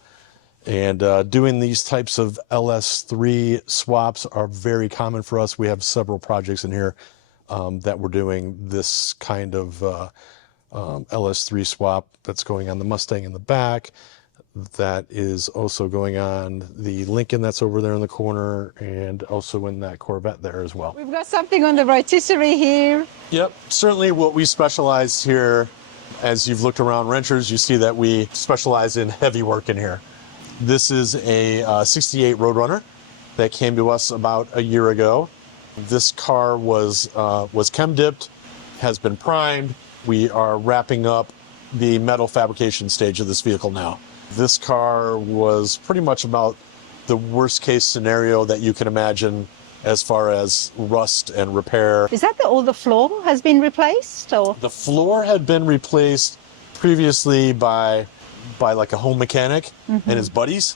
And doing these types of LS3 swaps are very common for us. We have several projects in here that we're doing this kind of LS3 swap that's going on the Mustang in the back. That is also going on the Lincoln that's over there in the corner, and also in that Corvette there as well. We've got something on the rotisserie here. Yep, certainly what we specialize here, as you've looked around Wrenchers, you see that we specialize in heavy work in here. This is a 68 Roadrunner that came to us about a year ago. This car was chem dipped, has been primed. We are wrapping up the metal fabrication stage of this vehicle now. This car was pretty much about the worst case scenario that you can imagine as far as rust and repair. Is that all the floor has been replaced, or? The floor had been replaced previously by like a home mechanic and his buddies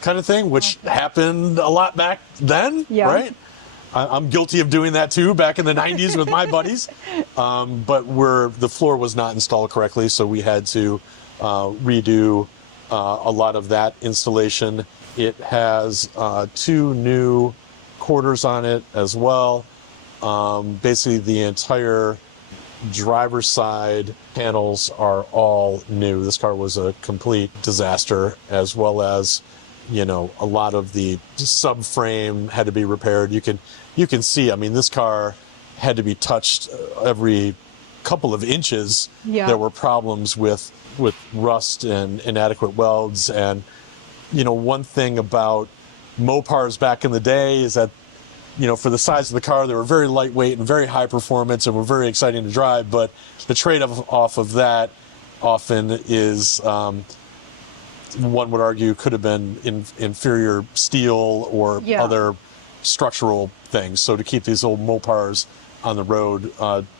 kind of thing, which happened a lot back then, Yeah. right? I'm guilty of doing that too back in the 90s with my buddies. But the floor was not installed correctly, so we had to redo a lot of that installation. It has 2 new quarters on it as well. Basically the entire driver's side panels are all new. This car was a complete disaster, as well as, a lot of the subframe had to be repaired. You can see, I mean, this car had to be touched every couple of inches. Yeah. There were problems with rust and inadequate welds. And, one thing about Mopars back in the day is that, for the size of the car, they were very lightweight and very high performance and were very exciting to drive. But the trade-off of that often is, one would argue, could have been inferior steel or other structural things. So to keep these old Mopars on the road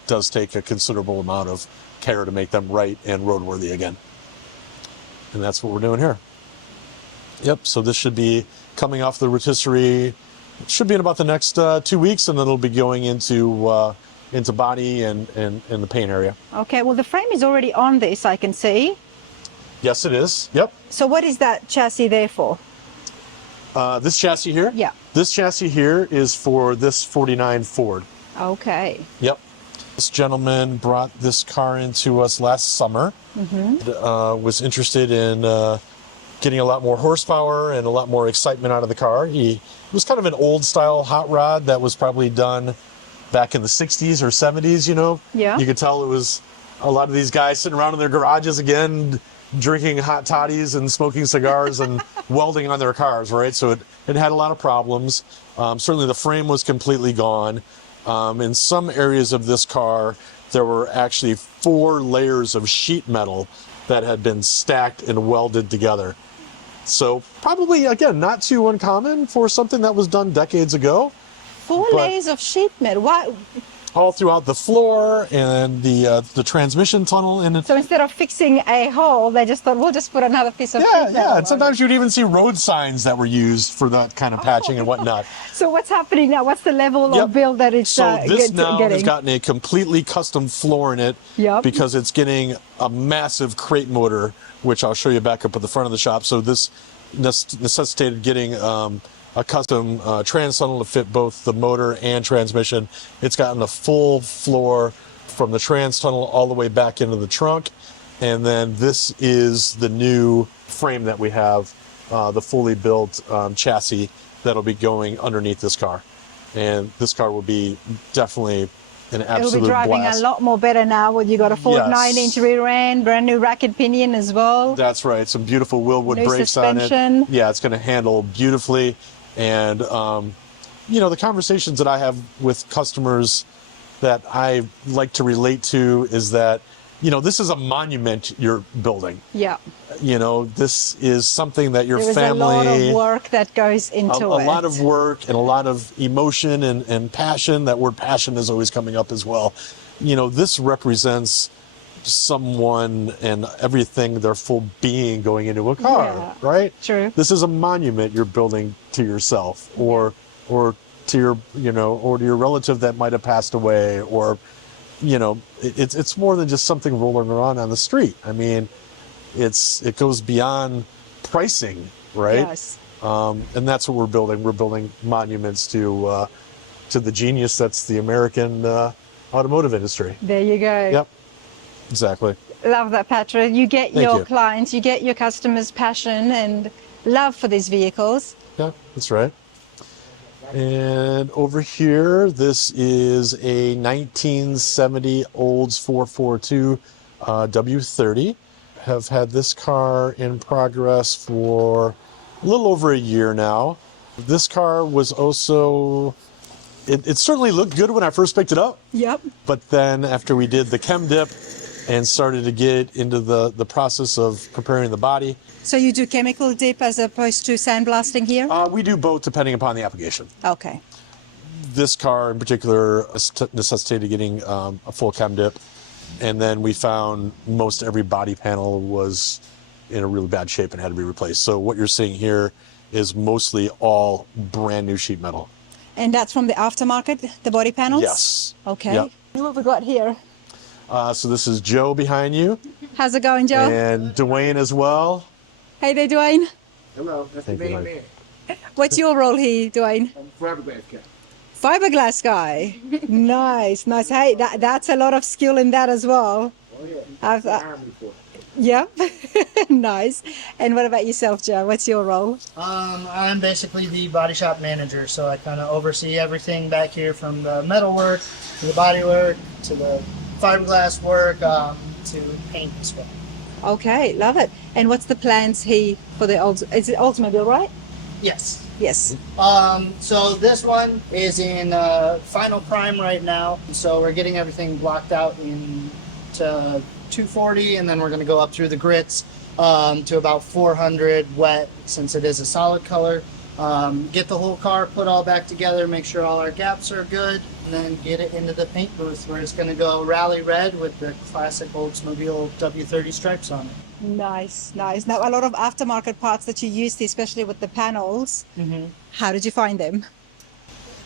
does take a considerable amount of care to make them right and roadworthy again. And that's what we're doing here. Yep, so this should be coming off the rotisserie. It should be in about the next 2 weeks, and then it'll be going into body and the paint area. Okay, well, the frame is already on this, I can see. Yes, it is. Yep. So what is that chassis there for? This chassis here? Yeah. This chassis here is for this 49 Ford. Okay. Yep. This gentleman brought this car into us last summer. Was interested in getting a lot more horsepower and a lot more excitement out of the car. It was kind of an old style hot rod that was probably done back in the 60s or 70s, Yeah. You could tell it was a lot of these guys sitting around in their garages again, drinking hot toddies and smoking cigars and welding on their cars, right? So it had a lot of problems. Certainly the frame was completely gone. In some areas of this car, there were actually 4 layers of sheet metal that had been stacked and welded together. So probably, again, not too uncommon for something that was done decades ago. 4 layers of sheet metal. Why? All throughout the floor and the transmission tunnel. So instead of fixing a hole, they just thought, we'll just put another piece of sheet metal. Yeah. And sometimes you'd even see road signs that were used for that kind of patching and whatnot. So what's happening now? What's the level of build that it's So this now getting? has gotten a completely custom floor in it because it's getting a massive crate motor, which I'll show you back up at the front of the shop. So this necessitated getting a custom trans tunnel to fit both the motor and transmission. It's gotten a full floor from the trans tunnel all the way back into the trunk. And then this is the new frame that we have, the fully built chassis that'll be going underneath this car. And this car will be definitely an absolute It'll be driving blast. a lot more better now. Well, you got a Ford Yes. 9-inch rear end, brand new rack and pinion as well. That's right. Some beautiful Willwood New brakes on suspension. it. Yeah, it's going to handle beautifully. And, you know, the conversations that I have with customers that I like to relate to is that, you know, this is a monument you're building. Yeah. You know, this is something that your There is family... a lot of work that goes into a it. lot of work and a lot of emotion and passion. That word passion is always coming up as well. You know, this represents someone and everything, their full being going into a car, Yeah, right? true. This is a monument you're building to yourself or to your, you know, or to your relative that might have passed away, or, you know, it's more than just something rolling around on the street. I mean, it goes beyond pricing, right? Yes. And that's what we're building. We're building monuments to the genius that's the American automotive industry. There you go. Yep, exactly. Love that, Patrick. You get Thank your you. clients, you get your customers' passion and love for these vehicles. Yeah, that's right. And over here, this is a 1970 Olds 442 W30. Have had this car in progress for a little over a year now. This car was also, it certainly looked good when I first picked it up, Yep. but then after we did the chem dip and started to get into the process of preparing the body, So you do chemical dip as opposed to sandblasting here? we do both depending upon the application. Okay. This car in particular necessitated getting a full chem dip, and then we found most every body panel was in a really bad shape and had to be replaced. So what you're seeing here is mostly all brand new sheet metal. And that's from the aftermarket, the body panels? Yes. Okay. Yep. What have we got here? So this is Joe behind you, How's it going, Joe? and Dwayne as well. Hey there, Dwayne. Hello, that's the Thank you, main Mike. man. What's your role here, Dwayne? I'm a fiberglass guy. Fiberglass guy. Nice, nice. Hey, that's a lot of skill in that as well. Oh yeah. I've, Army for it. Yep. Nice. And what about yourself, Joe? What's your role? I'm basically the body shop manager, so I kind of oversee everything back here from the metal work to the body work to the fiberglass work to paint as well. Okay, love it. And what's the plans here for the is it Oldsmobile, right? Yes. Yes. So this one is in final prime right now. So we're getting everything blocked out to 240, and then we're going to go up through the grits to about 400 wet, since it is a solid color. Get the whole car put all back together, make sure all our gaps are good, and then get it into the paint booth where it's going to go rally red with the classic Oldsmobile W30 stripes on it. Nice, nice. Now, a lot of aftermarket parts that you used, especially with the panels, how did you find them?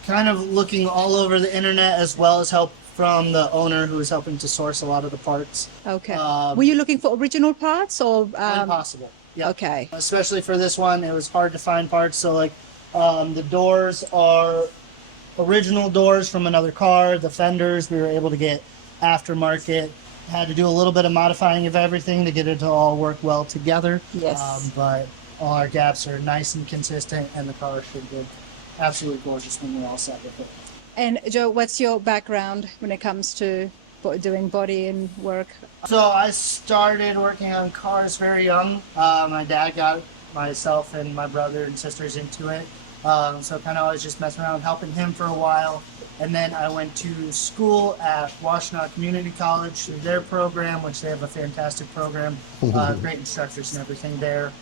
Kind of looking all over the internet, as well as help from the owner who is helping to source a lot of the parts. Okay. Were you looking for original parts or? When possible. Yeah. Okay. Especially for this one, it was hard to find parts. So like the doors are original doors from another car. The fenders we were able to get aftermarket. Had to do a little bit of modifying of everything to get it to all work well together. Yes. But all our gaps are nice and consistent, and the car should look absolutely gorgeous when we're all set with it. And Joe, what's your background when it comes to doing body and work? So I started working on cars very young. My dad got myself and my brother and sisters into it. So kind of always just messing around, helping him for a while. And then I went to school at Washtenaw Community College through their program, which they have a fantastic program, great instructors and everything there.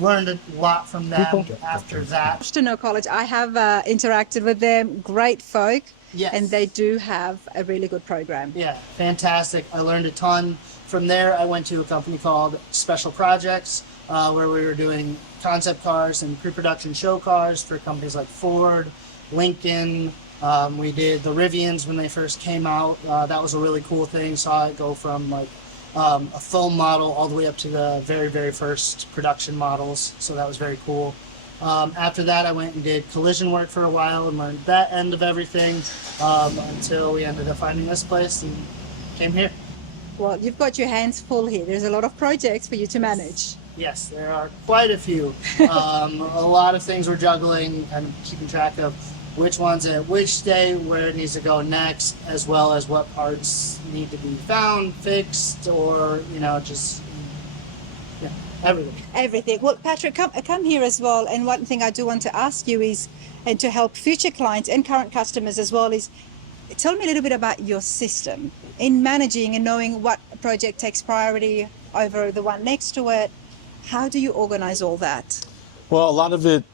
Learned a lot from them after that. Washtenaw College, I have interacted with them. Great folk. Yes. And they do have a really good program. Yeah, fantastic. I learned a ton. From there, I went to a company called Special Projects, where we were doing concept cars and pre-production show cars for companies like Ford, Lincoln. We did the Rivians when they first came out. That was a really cool thing. Saw it go from like a foam model all the way up to the very, very first production models. So that was very cool. After that, I went and did collision work for a while and learned that end of everything until we ended up finding this place and came here. Well, you've got your hands full here. There's a lot of projects for you to manage. Yes, there are quite a few. A lot of things we're juggling, kind of keeping track of which one's at which day, where it needs to go next, as well as what parts need to be found, fixed, or, you know, just, yeah, everything. Everything. Well, Patrick, come here as well. And one thing I do want to ask you is, and to help future clients and current customers as well, is tell me a little bit about your system in managing and knowing what project takes priority over the one next to it. How do you organize all that? Well, a lot of it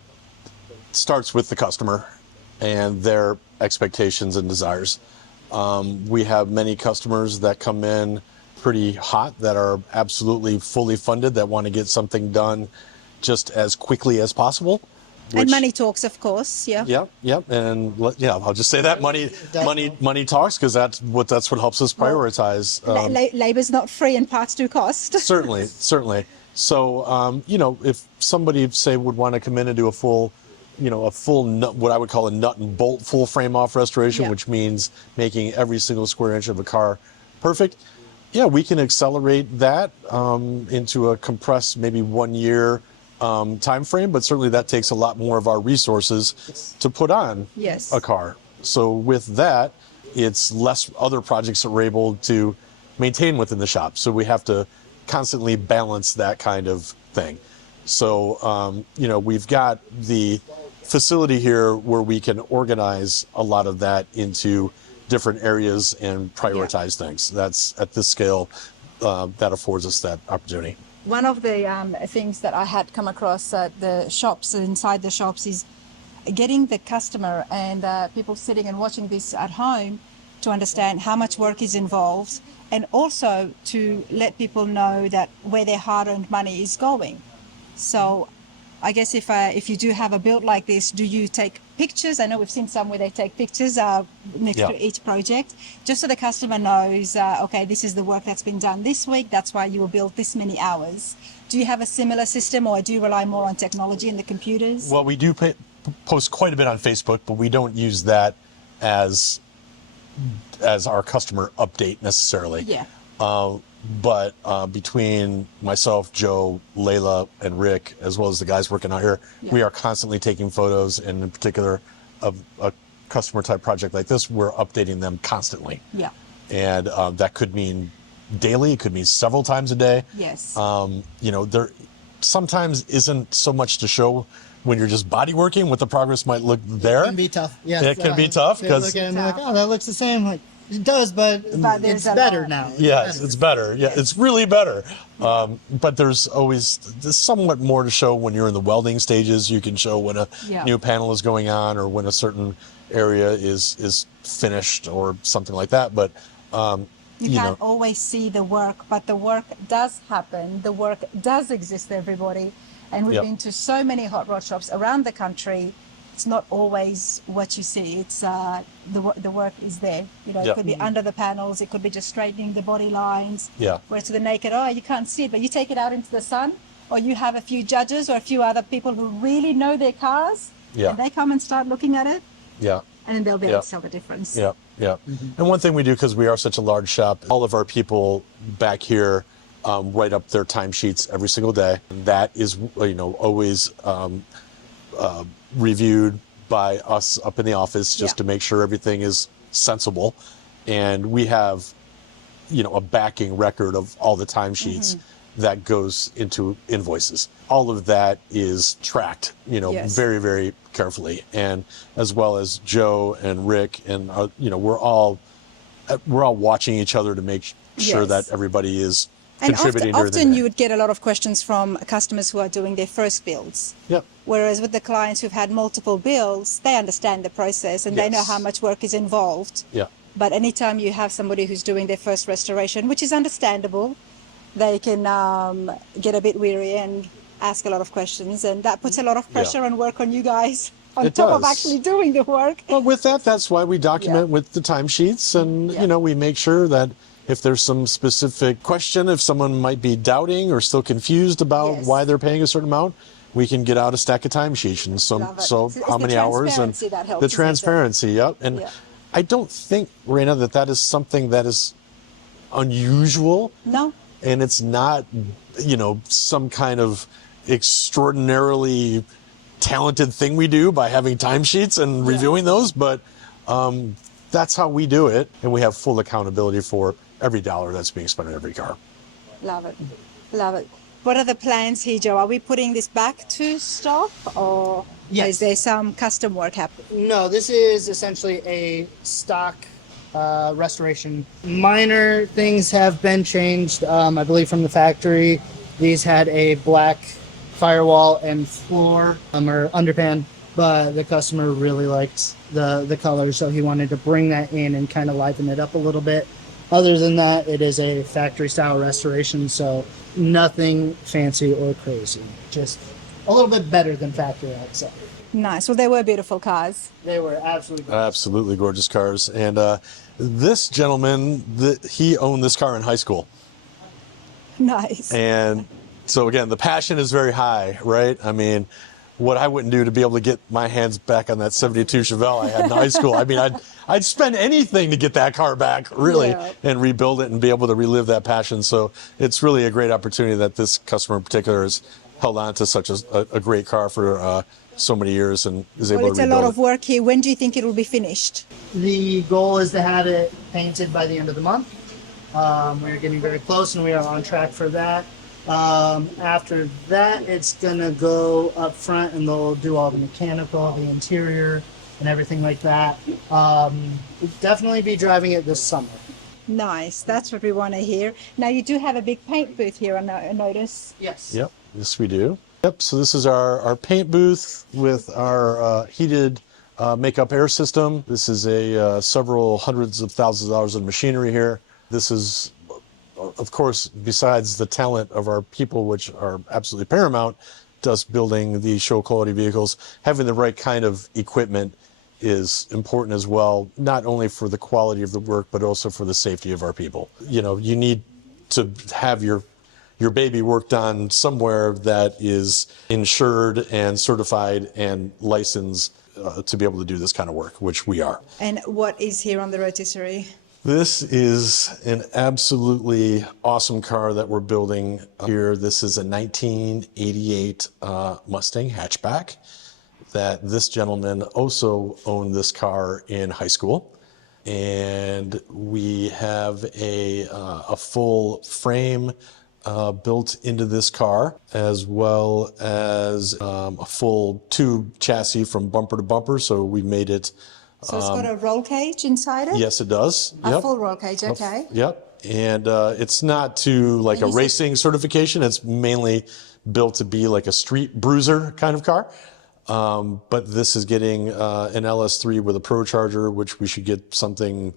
starts with the customer and their expectations and desires. We have many customers that come in pretty hot, that are absolutely fully funded, that want to get something done just as quickly as possible. And money talks, of course. Yeah. Yep. And yeah, I'll just say that money talks, because that's what helps us prioritize. Labor's not free and parts do cost. Certainly. So, you know, if somebody, say, would want to come in and do a full nut, what I would call a nut and bolt full frame off restoration, Yeah. which means making every single square inch of a car perfect. Yeah, we can accelerate that into a compressed, maybe 1 year time frame, but certainly that takes a lot more of our resources to put on Yes. a car. So with that, it's less other projects that we're able to maintain within the shop. So we have to constantly balance that kind of thing. So, you know, we've got the facility here where we can organize a lot of that into different areas and prioritize things. That's at this scale, that affords us that opportunity. One of the things that I had come across at the shops, inside the shops, is getting the customer and people sitting and watching this at home to understand how much work is involved, and also to let people know that where their hard-earned money is going. So I guess if you do have a build like this, do you take pictures? I know we've seen some where they take pictures next to each project, just so the customer knows, okay, this is the work that's been done this week, that's why you will build this many hours. Do you have a similar system, or do you rely more on technology and the computers? Well, we do post quite a bit on Facebook, but we don't use that as our customer update necessarily. Yeah. But between myself, Joe, Leila, and Rick, as well as the guys working out here, we are constantly taking photos, and in particular of a customer type project like this, we're updating them constantly. Yeah. And that could mean daily, it could mean several times a day. Yes. You know, there sometimes isn't so much to show when you're just body working what the progress might look there. It can be tough. Yes. It can be tough, They look at it and they're like, oh, that looks the same. Like, it does, but it's better now. Yes, it's better. Yeah, it's really better. But there's somewhat more to show when you're in the welding stages. You can show when a new panel is going on, or when a certain area is finished, or something like that. But you can't always see the work, but the work does happen. The work does exist, everybody. And we've been to so many hot rod shops around the country. It's not always what you see. It's the work is there. You know, it could be under the panels. It could be just straightening the body lines. Yeah. Where to the naked eye, you can't see it, but you take it out into the sun, or you have a few judges or a few other people who really know their cars. Yeah. And they come and start looking at it. Yeah. And then they'll be able to tell the difference. Yeah. And one thing we do, because we are such a large shop, all of our people back here write up their timesheets every single day. That is, you know, always reviewed by us up in the office, just to make sure everything is sensible. And we have, you know, a backing record of all the timesheets that goes into invoices. All of that is tracked, you know, very, very carefully. And as well as Joe and Rick, and you know, we're all watching each other to make sure that everybody is contributing. And often you would get a lot of questions from customers who are doing their first builds. Yep. Whereas with the clients who've had multiple builds, they understand the process and they know how much work is involved. Yeah. But anytime you have somebody who's doing their first restoration, which is understandable, they can get a bit weary and ask a lot of questions, and that puts a lot of pressure and work on you guys on top of actually doing the work. Well, with that's why we document with the timesheets, and you know, we make sure that if there's some specific question, if someone might be doubting or still confused about why they're paying a certain amount, we can get out a stack of timesheets and so how many hours, and the transparency. And I don't think, Raina, that is something that is unusual. No. and it's not, some kind of extraordinarily talented thing we do by having timesheets and reviewing those, but that's how we do it, and we have full accountability for every dollar that's being spent on every car. Love it. Love it. What are the plans here, Joe? Are we putting this back to stock, or is there some custom work happening? No, this is essentially a stock restoration. Minor things have been changed, I believe, from the factory. These had a black firewall and floor or underpan, but the customer really liked the color, so he wanted to bring that in and kind of liven it up a little bit. Other than that, it is a factory style restoration, so nothing fancy or crazy. Just a little bit better than factory, I'd say. Nice. Well, they were beautiful cars. They were Absolutely gorgeous cars. And this gentleman, he owned this car in high school. Nice. And so again, the passion is very high, right? I mean, what I wouldn't do to be able to get my hands back on that 72 Chevelle I had in high school. I mean, I'd spend anything to get that car back, really, and rebuild it and be able to relive that passion. So it's really a great opportunity that this customer in particular has held on to such a great car for so many years and is able to rebuild it. It's a lot of work here. When do you think it will be finished? The goal is to have it painted by the end of the month. We're getting very close, and we are on track for that. After that, it's gonna go up front, and they'll do all the mechanical, the interior, and everything like that. We'll definitely be driving it this summer. Nice. That's what we want to hear. Now, you do have a big paint booth here, I notice. Yes. Yep, yes we do. Yep, so this is our paint booth with our heated makeup air system. This is a several hundreds of thousands of dollars of machinery here. This is, of course, besides the talent of our people, which are absolutely paramount to us building these show quality vehicles, having the right kind of equipment is important as well, not only for the quality of the work, but also for the safety of our people. You know, you need to have your baby worked on somewhere that is insured and certified and licensed to be able to do this kind of work, which we are. And what is here on the rotisserie? This is an absolutely awesome car that we're building here. This is a 1988 Mustang hatchback that this gentleman also owned this car in high school. And we have a full frame built into this car, as well as a full tube chassis from bumper to bumper. So we made it. So it's got a roll cage inside it? Yes, it does. A full roll cage, okay. Yep. And it's not to like a racing certification. It's mainly built to be like a street bruiser kind of car. But this is getting an LS3 with a Pro Charger, which we should get something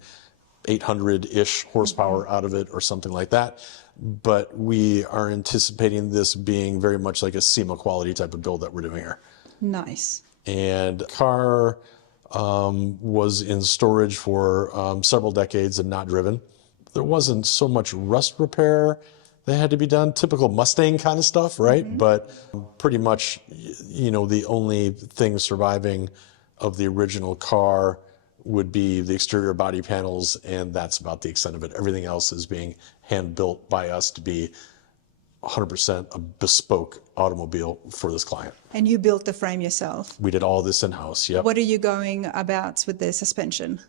800-ish horsepower out of it or something like that. But we are anticipating this being very much like a SEMA quality type of build that we're doing here. Nice. And the car was in storage for several decades and not driven. There wasn't so much rust repair that had to be done, typical Mustang kind of stuff, right? Mm-hmm. But pretty much, you know, the only thing surviving of the original car would be the exterior body panels, and that's about the extent of it. Everything else is being hand-built by us to be 100% a bespoke automobile for this client. And you built the frame yourself? We did all this in-house, yep. What are you going about with the suspension?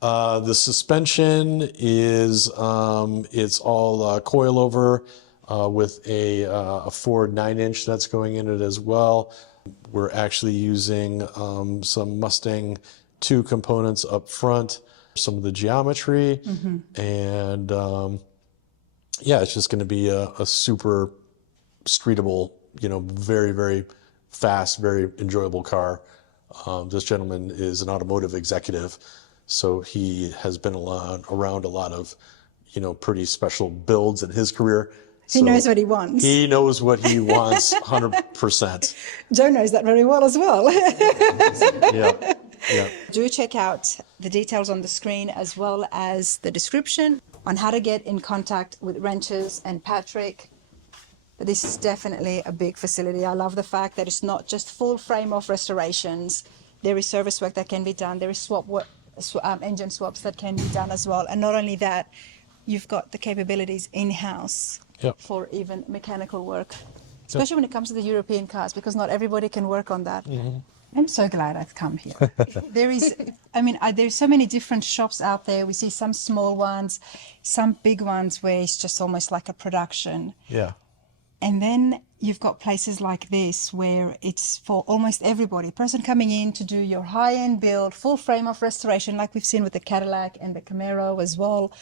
The suspension is, it's all coilover with a Ford 9-inch that's going in it as well. We're actually using some Mustang 2 components up front, some of the geometry, and yeah, it's just going to be a super streetable, you know, very, very fast, very enjoyable car. This gentleman is an automotive executive, so he has been around a lot of, you know, pretty special builds in his career. He knows what he wants. He knows what he wants, 100%. Joe knows that very well as well. Yeah. Yeah. Do check out the details on the screen as well as the description on how to get in contact with Wrenchers and Patrick. But this is definitely a big facility. I love the fact that it's not just full frame off restorations. There is service work that can be done. There is engine swaps that can be done as well. And not only that, you've got the capabilities in-house Yep. for even mechanical work, especially when it comes to the European cars, because not everybody can work on that. I'm so glad I've come here. There is, I mean, there's so many different shops out there. We see some small ones, some big ones where it's just almost like a production. Yeah. And then you've got places like this where it's for almost everybody. Person coming in to do your high-end build, full frame of restoration, like we've seen with the Cadillac and the Camaro as well.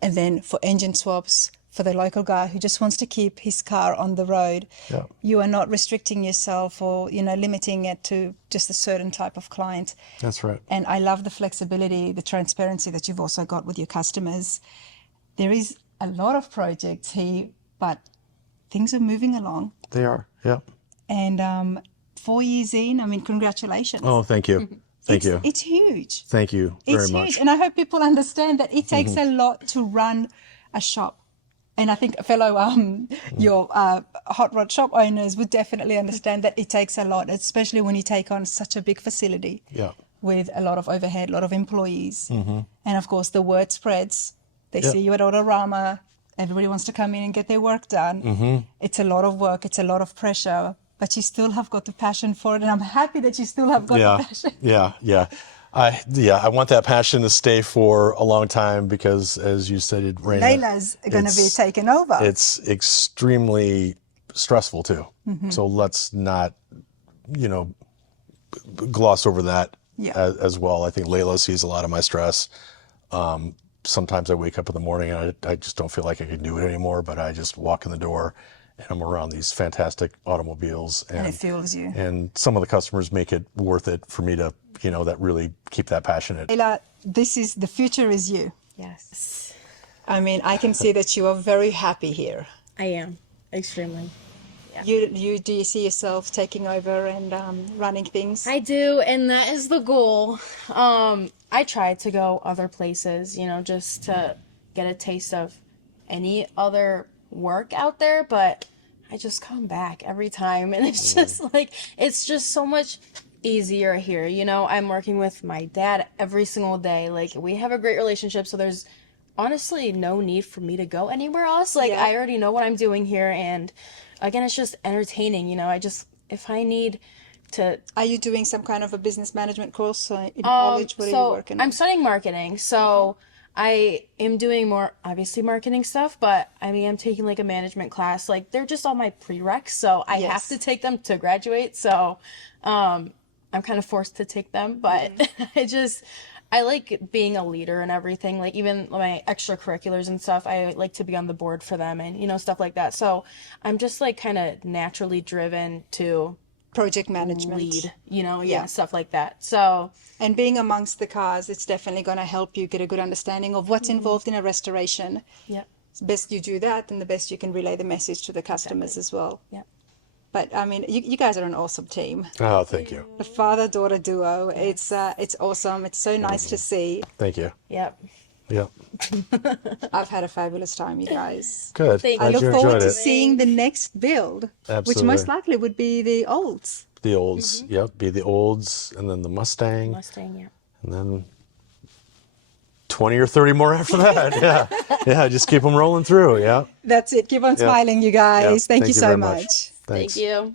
And then for engine swaps, for the local guy who just wants to keep his car on the road. Yeah. You are not restricting yourself or, limiting it to just a certain type of client. That's right. And I love the flexibility, the transparency that you've also got with your customers. There is a lot of projects here, but things are moving along. They are. Yeah. And 4 years in, I mean, congratulations. Oh, thank you. Thank you. It's huge. Thank you very It's much. huge. And I hope people understand that it takes a lot to run a shop. And I think fellow your hot rod shop owners would definitely understand that it takes a lot, especially when you take on such a big facility Yeah. with a lot of overhead, a lot of employees. And of course, the word spreads. They Yeah. see you at Autorama. Everybody wants to come in and get their work done. It's a lot of work. It's a lot of pressure. But you still have got the passion for it. And I'm happy that you still have got the passion. Yeah. I want that passion to stay for a long time because, as you said, Raina, Leila's going to be taken over. It's extremely stressful too. So let's not, gloss over that as well. I think Leila sees a lot of my stress. Sometimes I wake up in the morning and I just don't feel like I can do it anymore, but I just walk in the door and I'm around these fantastic automobiles. And it fuels you. And some of the customers make it worth it for me to, that really keep that passionate. Leila, the future is you. Yes, I mean, I can see that you are very happy here. I am extremely. Do you see yourself taking over and running things? I do, and that is the goal. I try to go other places, just to get a taste of any other work out there, but I just come back every time, and it's just it's just so much easier here. I'm working with my dad every single day. Like, we have a great relationship, so there's honestly no need for me to go anywhere else. I already know what I'm doing here, and again, it's just entertaining. If I need to. Are you doing some kind of a business management course in college? What are you working on? I'm studying marketing, so I am doing more, obviously, marketing stuff, but I'm taking a management class. They're just all my prereqs, so I have to take them to graduate. So I'm kind of forced to take them, but I like being a leader and everything. Even my extracurriculars and stuff, I like to be on the board for them and, stuff like that. So I'm just kind of naturally driven to project management, lead, stuff like that. So, and being amongst the cars, it's definitely going to help you get a good understanding of what's involved in a restoration. Yeah. It's best you do that, and the best you can relay the message to the customers as well. Yeah. But you guys are an awesome team. Oh, thank you. The father-daughter duo. It's awesome. It's so nice to see. Thank you. Yep. Yep. I've had a fabulous time, you guys. Good. Thank I Glad look you forward enjoyed to it. seeing the next build, which Absolutely. most likely would be the olds. The olds. Yep. Be the olds, and then the Mustang, Mustang, yeah. and then 20 or 30 more after that. Yeah. Just keep them rolling through. Yeah. That's it. Keep on smiling, you guys. Yeah. Thank you so very much. Thanks. Thank you.